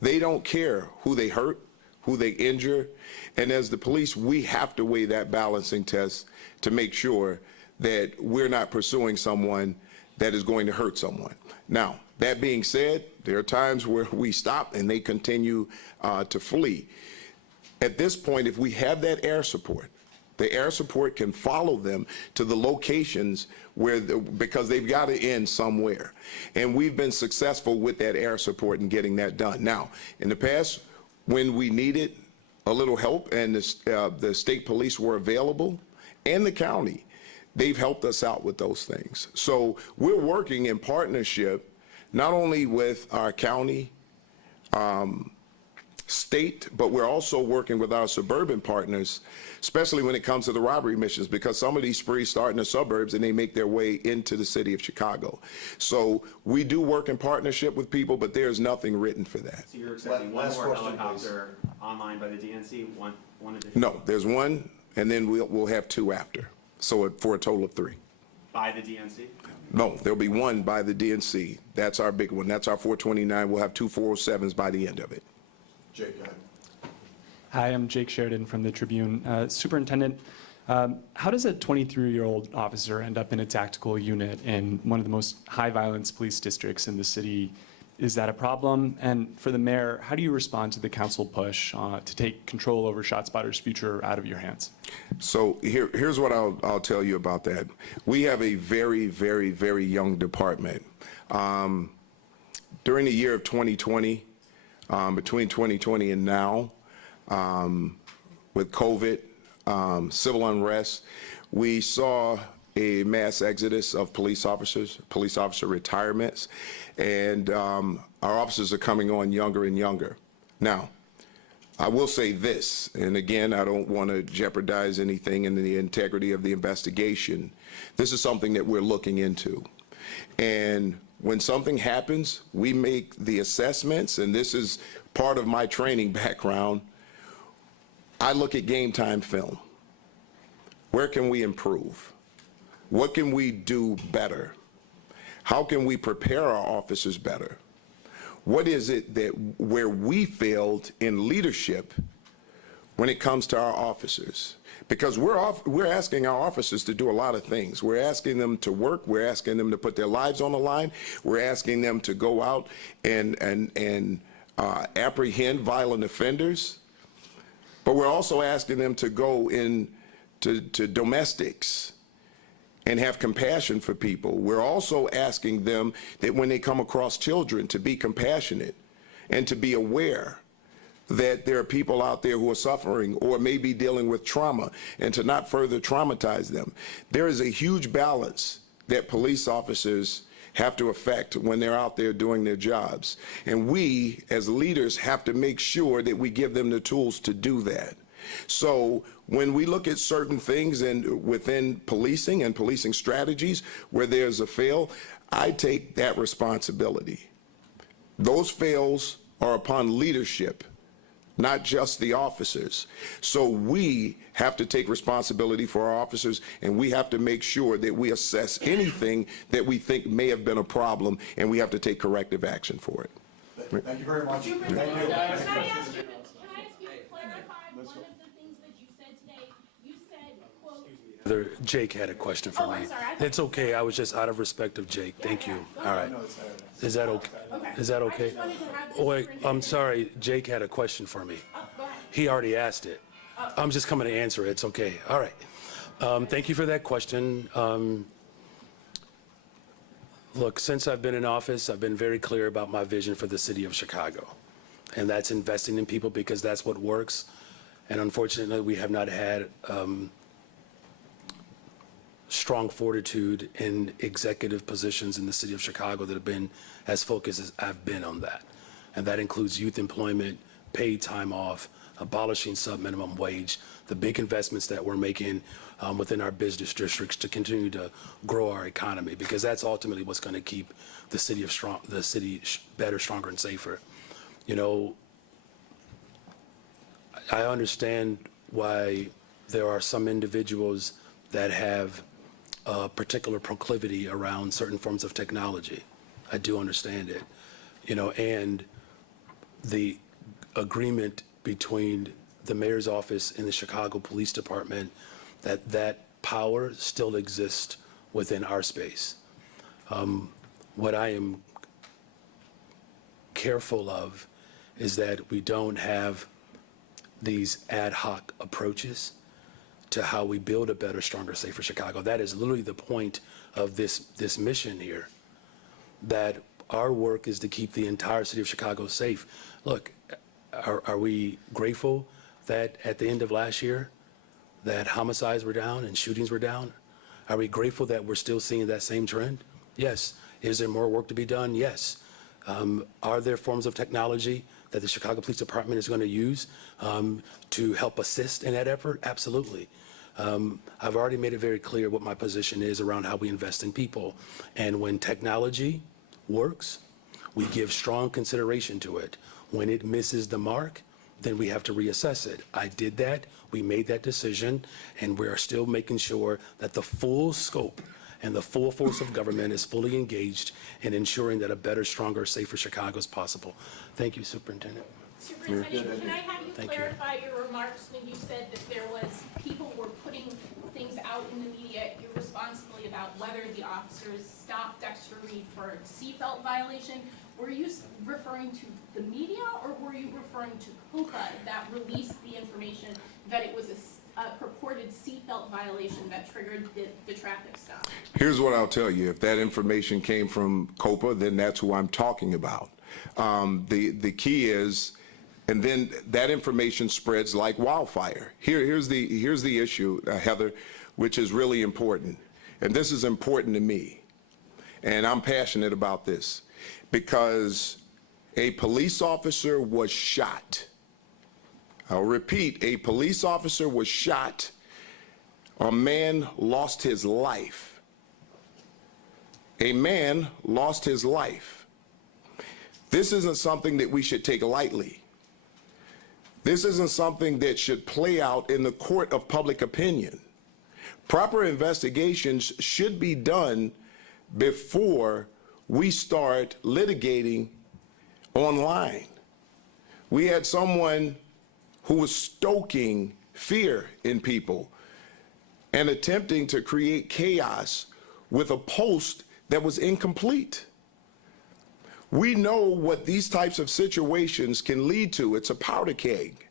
they don't care who they hurt, who they injure, and as the police, we have to weigh that balancing test to make sure that we're not pursuing someone that is going to hurt someone. Now, that being said, there are times where we stop and they continue to flee. At this point, if we have that air support, the air support can follow them to the locations where, because they've got to end somewhere. And we've been successful with that air support in getting that done. Now, in the past, when we needed a little help and the state police were available, and the county, they've helped us out with those things. So we're working in partnership, not only with our county, state, but we're also working with our suburban partners, especially when it comes to the robbery missions, because some of these sprees start in the suburbs and they make their way into the city of Chicago. So we do work in partnership with people, but there's nothing written for that. So you're expecting one more helicopter online by the DNC, one additional? No, there's one, and then we'll have 2 after. So for a total of 3. By the DNC? No, there'll be 1 by the DNC. That's our big one. That's our 429. We'll have 2 407s by the end of it. Jake, go ahead. Hi, I'm Jake Sheridan from the Tribune. Superintendent, how does a 23-year-old officer end up in a tactical unit in one of the most high-violence police districts in the city? Is that a problem? And for the mayor, how do you respond to the council push to take control over ShotSpotter's future out of your hands? So here's what I'll tell you about that. We have a very, very, very young department. During the year of 2020, between 2020 and now, with COVID, civil unrest, we saw a mass exodus of police officers, police officer retirements, and our officers are coming on younger and younger. Now, I will say this, and again, I don't want to jeopardize anything in the integrity of the investigation. This is something that we're looking into. And when something happens, we make the assessments, and this is part of my training background. I look at game time film. Where can we improve? What can we do better? How can we prepare our officers better? What is it that where we failed in leadership when it comes to our officers? Because we're asking our officers to do a lot of things. We're asking them to work. We're asking them to put their lives on the line. We're asking them to go out and apprehend violent offenders. But we're also asking them to go into domestics and have compassion for people. We're also asking them that when they come across children to be compassionate and to be aware that there are people out there who are suffering or may be dealing with trauma, and to not further traumatize them. There is a huge balance that police officers have to affect when they're out there doing their jobs. And we, as leaders, have to make sure that we give them the tools to do that. So when we look at certain things within policing and policing strategies where there's a fail, I take that responsibility. Those fails are upon leadership, not just the officers. So we have to take responsibility for our officers, and we have to make sure that we assess anything that we think may have been a problem, and we have to take corrective action for it. Thank you very much. Can I ask you to clarify one of the things that you said today? You said, quote, Jake had a question for me. I'm sorry. It's okay, I was just out of respect of Jake. Thank you. All right. Is that okay? Is that okay? Oh, wait, I'm sorry, Jake had a question for me. He already asked it. I'm just coming to answer it. It's okay. All right. Thank you for that question. Look, since I've been in office, I've been very clear about my vision for the city of Chicago. And that's investing in people because that's what works. And unfortunately, we have not had strong fortitude in executive positions in the city of Chicago that have been as focused as I've been on that. And that includes youth employment, paid time off, abolishing sub-minimum wage, the big investments that we're making within our business districts to continue to grow our economy, because that's ultimately what's going to keep the city better, stronger, and safer. You know, I understand why there are some individuals that have a particular proclivity around certain forms of technology. I do understand it, you know, and the agreement between the mayor's office and the Chicago Police Department that power still exists within our space. What I am careful of is that we don't have these ad hoc approaches to how we build a better, stronger, safer Chicago. That is literally the point of this mission here, that our work is to keep the entire city of Chicago safe. Look, are we grateful that at the end of last year that homicides were down and shootings were down? Are we grateful that we're still seeing that same trend? Yes. Is there more work to be done? Yes. Are there forms of technology that the Chicago Police Department is going to use to help assist in that effort? Absolutely. I've already made it very clear what my position is around how we invest in people. And when technology works, we give strong consideration to it. When it misses the mark, then we have to reassess it. I did that, we made that decision, and we are still making sure that the full scope and the full force of government is fully engaged in ensuring that a better, stronger, safer Chicago is possible. Thank you, Superintendent. Superintendent, can I have you Thank you. clarify your remarks when you said that there was people were putting things out in the media irresponsibly about whether the officers stopped Dexter Reed for a seatbelt violation? Were you referring to the media, or were you referring to COPA that released the information that it was a purported seatbelt violation that triggered the traffic stop? Here's what I'll tell you. If that information came from COPA, then that's who I'm talking about. The key is, and then that information spreads like wildfire. Here's the issue, Heather, which is really important. And this is important to me. And I'm passionate about this because a police officer was shot. I'll repeat, a police officer was shot. A man lost his life. A man lost his life. This isn't something that we should take lightly. This isn't something that should play out in the court of public opinion. Proper investigations should be done before we start litigating online. We had someone who was stoking fear in people and attempting to create chaos with a post that was incomplete. We know what these types of situations can lead to. It's a powder keg.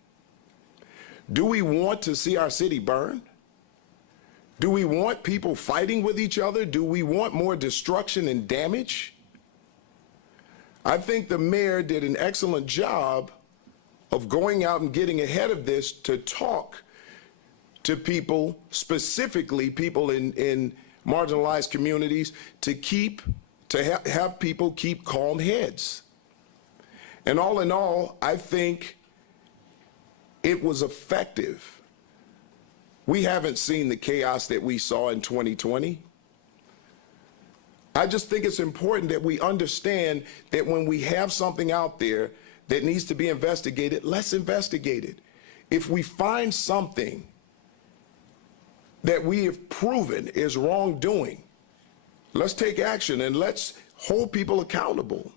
Do we want to see our city burn? Do we want people fighting with each other? Do we want more destruction and damage? I think the mayor did an excellent job of going out and getting ahead of this to talk to people, specifically people in marginalized communities, to have people keep calm heads. And all in all, I think it was effective. We haven't seen the chaos that we saw in 2020. I just think it's important that we understand that when we have something out there that needs to be investigated, let's investigate it. If we find something that we have proven is wrongdoing, let's take action and let's hold people accountable.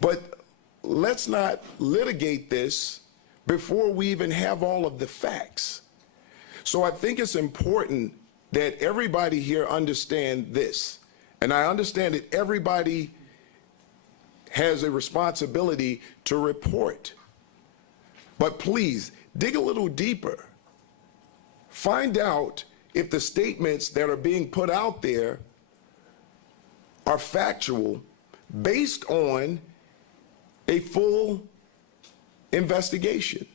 But let's not litigate this before we even have all of the facts. So I think it's important that everybody here understand this. And I understand that everybody has a responsibility to report. But please, dig a little deeper. Find out if the statements that are being put out there are factual based on a full investigation.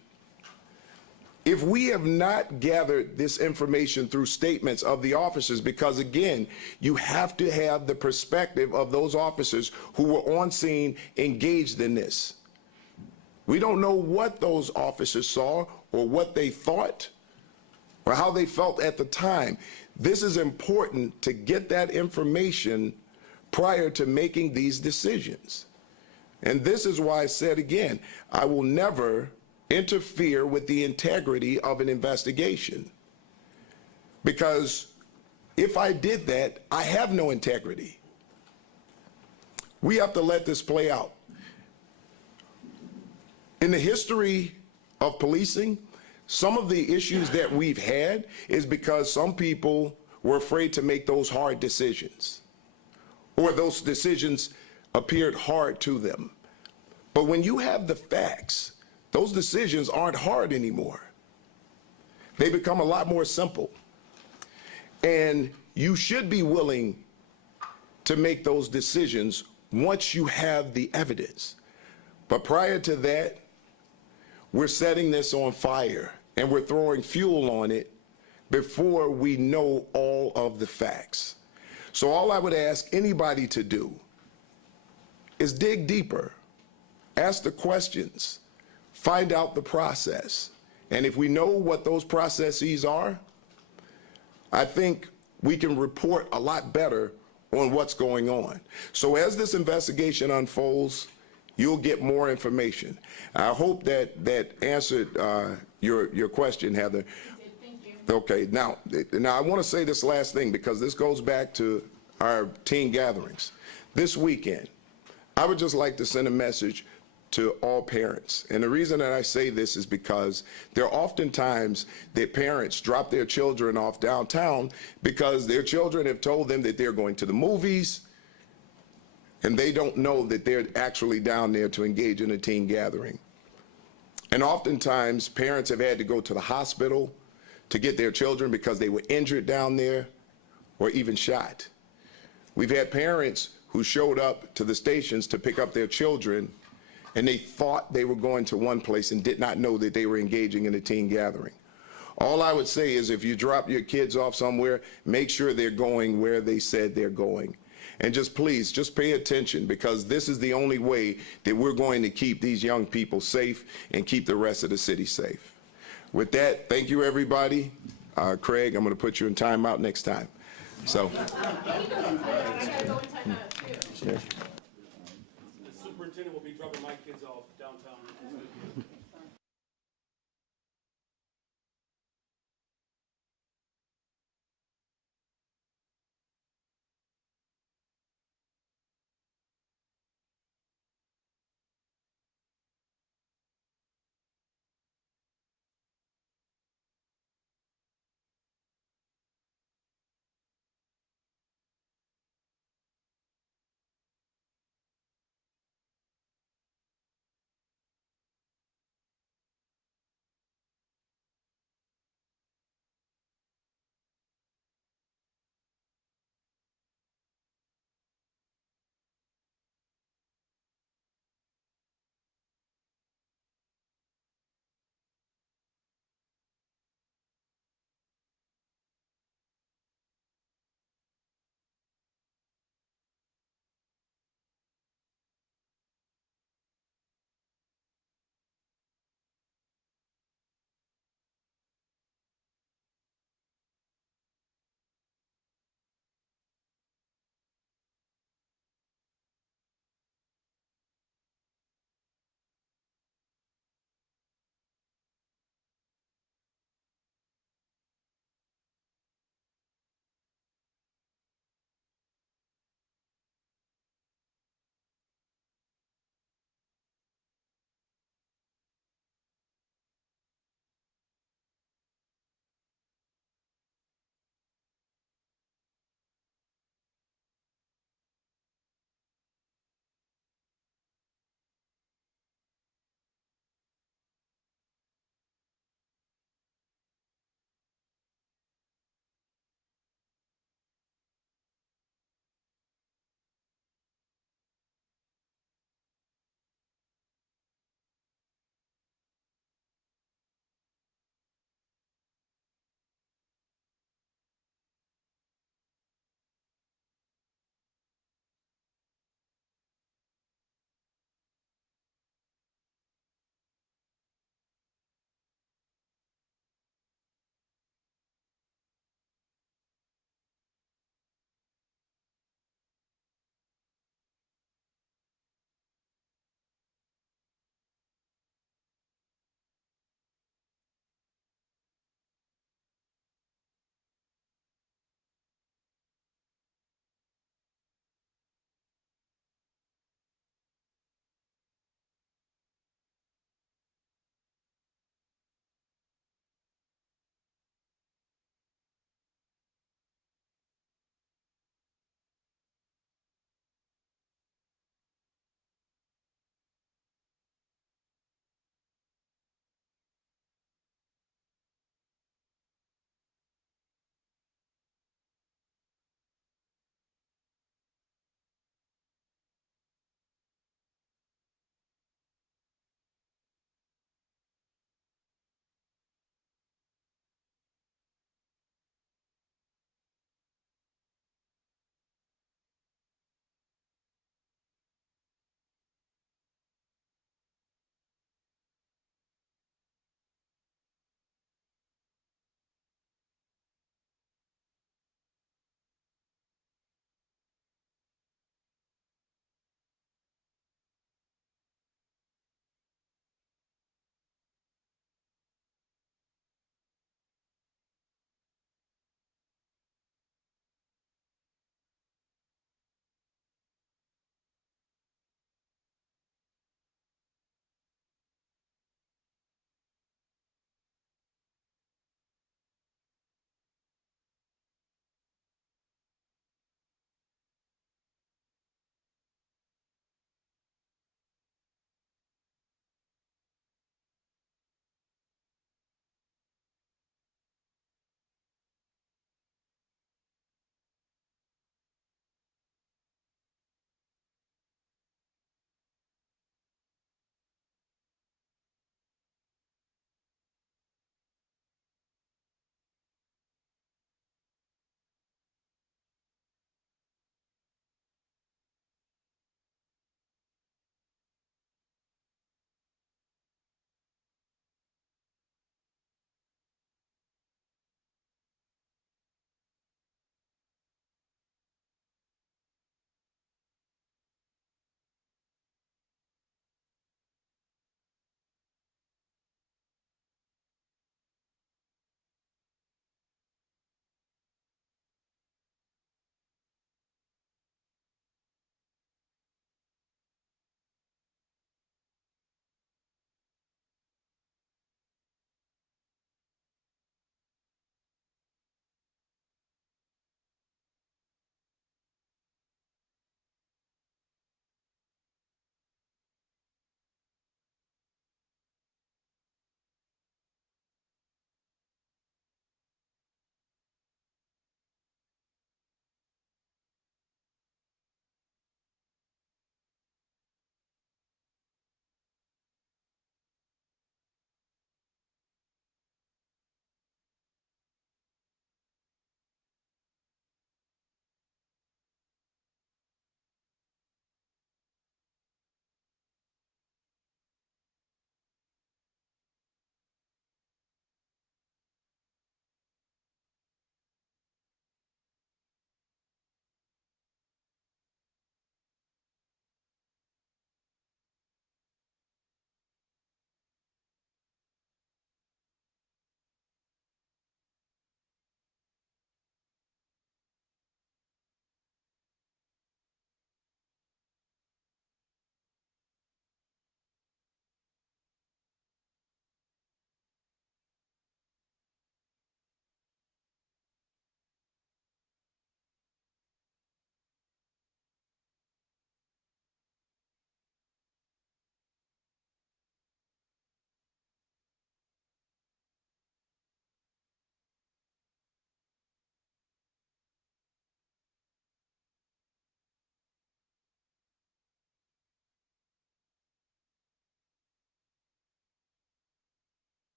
If we have not gathered this information through statements of the officers, because again, you have to have the perspective of those officers who were on scene engaged in this. We don't know what those officers saw or what they thought or how they felt at the time. This is important to get that information prior to making these decisions. And this is why I said again, I will never interfere with the integrity of an investigation. Because if I did that, I have no integrity. We have to let this play out. In the history of policing, some of the issues that we've had is because some people were afraid to make those hard decisions, or those decisions appeared hard to them. But when you have the facts, those decisions aren't hard anymore. They become a lot more simple. And you should be willing to make those decisions once you have the evidence. But prior to that, we're setting this on fire and we're throwing fuel on it before we know all of the facts. So all I would ask anybody to do is dig deeper, ask the questions, find out the process. And if we know what those processes are, I think we can report a lot better on what's going on. So as this investigation unfolds, you'll get more information. I hope that answered your question, Heather. Thank you. Okay, now I want to say this last thing because this goes back to our teen gatherings. This weekend, I would just like to send a message to all parents. And the reason that I say this is because there are often times that parents drop their children off downtown because their children have told them that they're going to the movies and they don't know that they're actually down there to engage in a teen gathering. And oftentimes parents have had to go to the hospital to get their children because they were injured down there or even shot. We've had parents who showed up to the stations to pick up their children and they thought they were going to one place and did not know that they were engaging in a teen gathering. All I would say is if you drop your kids off somewhere, make sure they're going where they said they're going. And just please, just pay attention because this is the only way that we're going to keep these young people safe and keep the rest of the city safe. With that, thank you, everybody. Craig, I'm going to put you in timeout next time. So. Can you go in timeout? I gotta go in timeout too. Sure.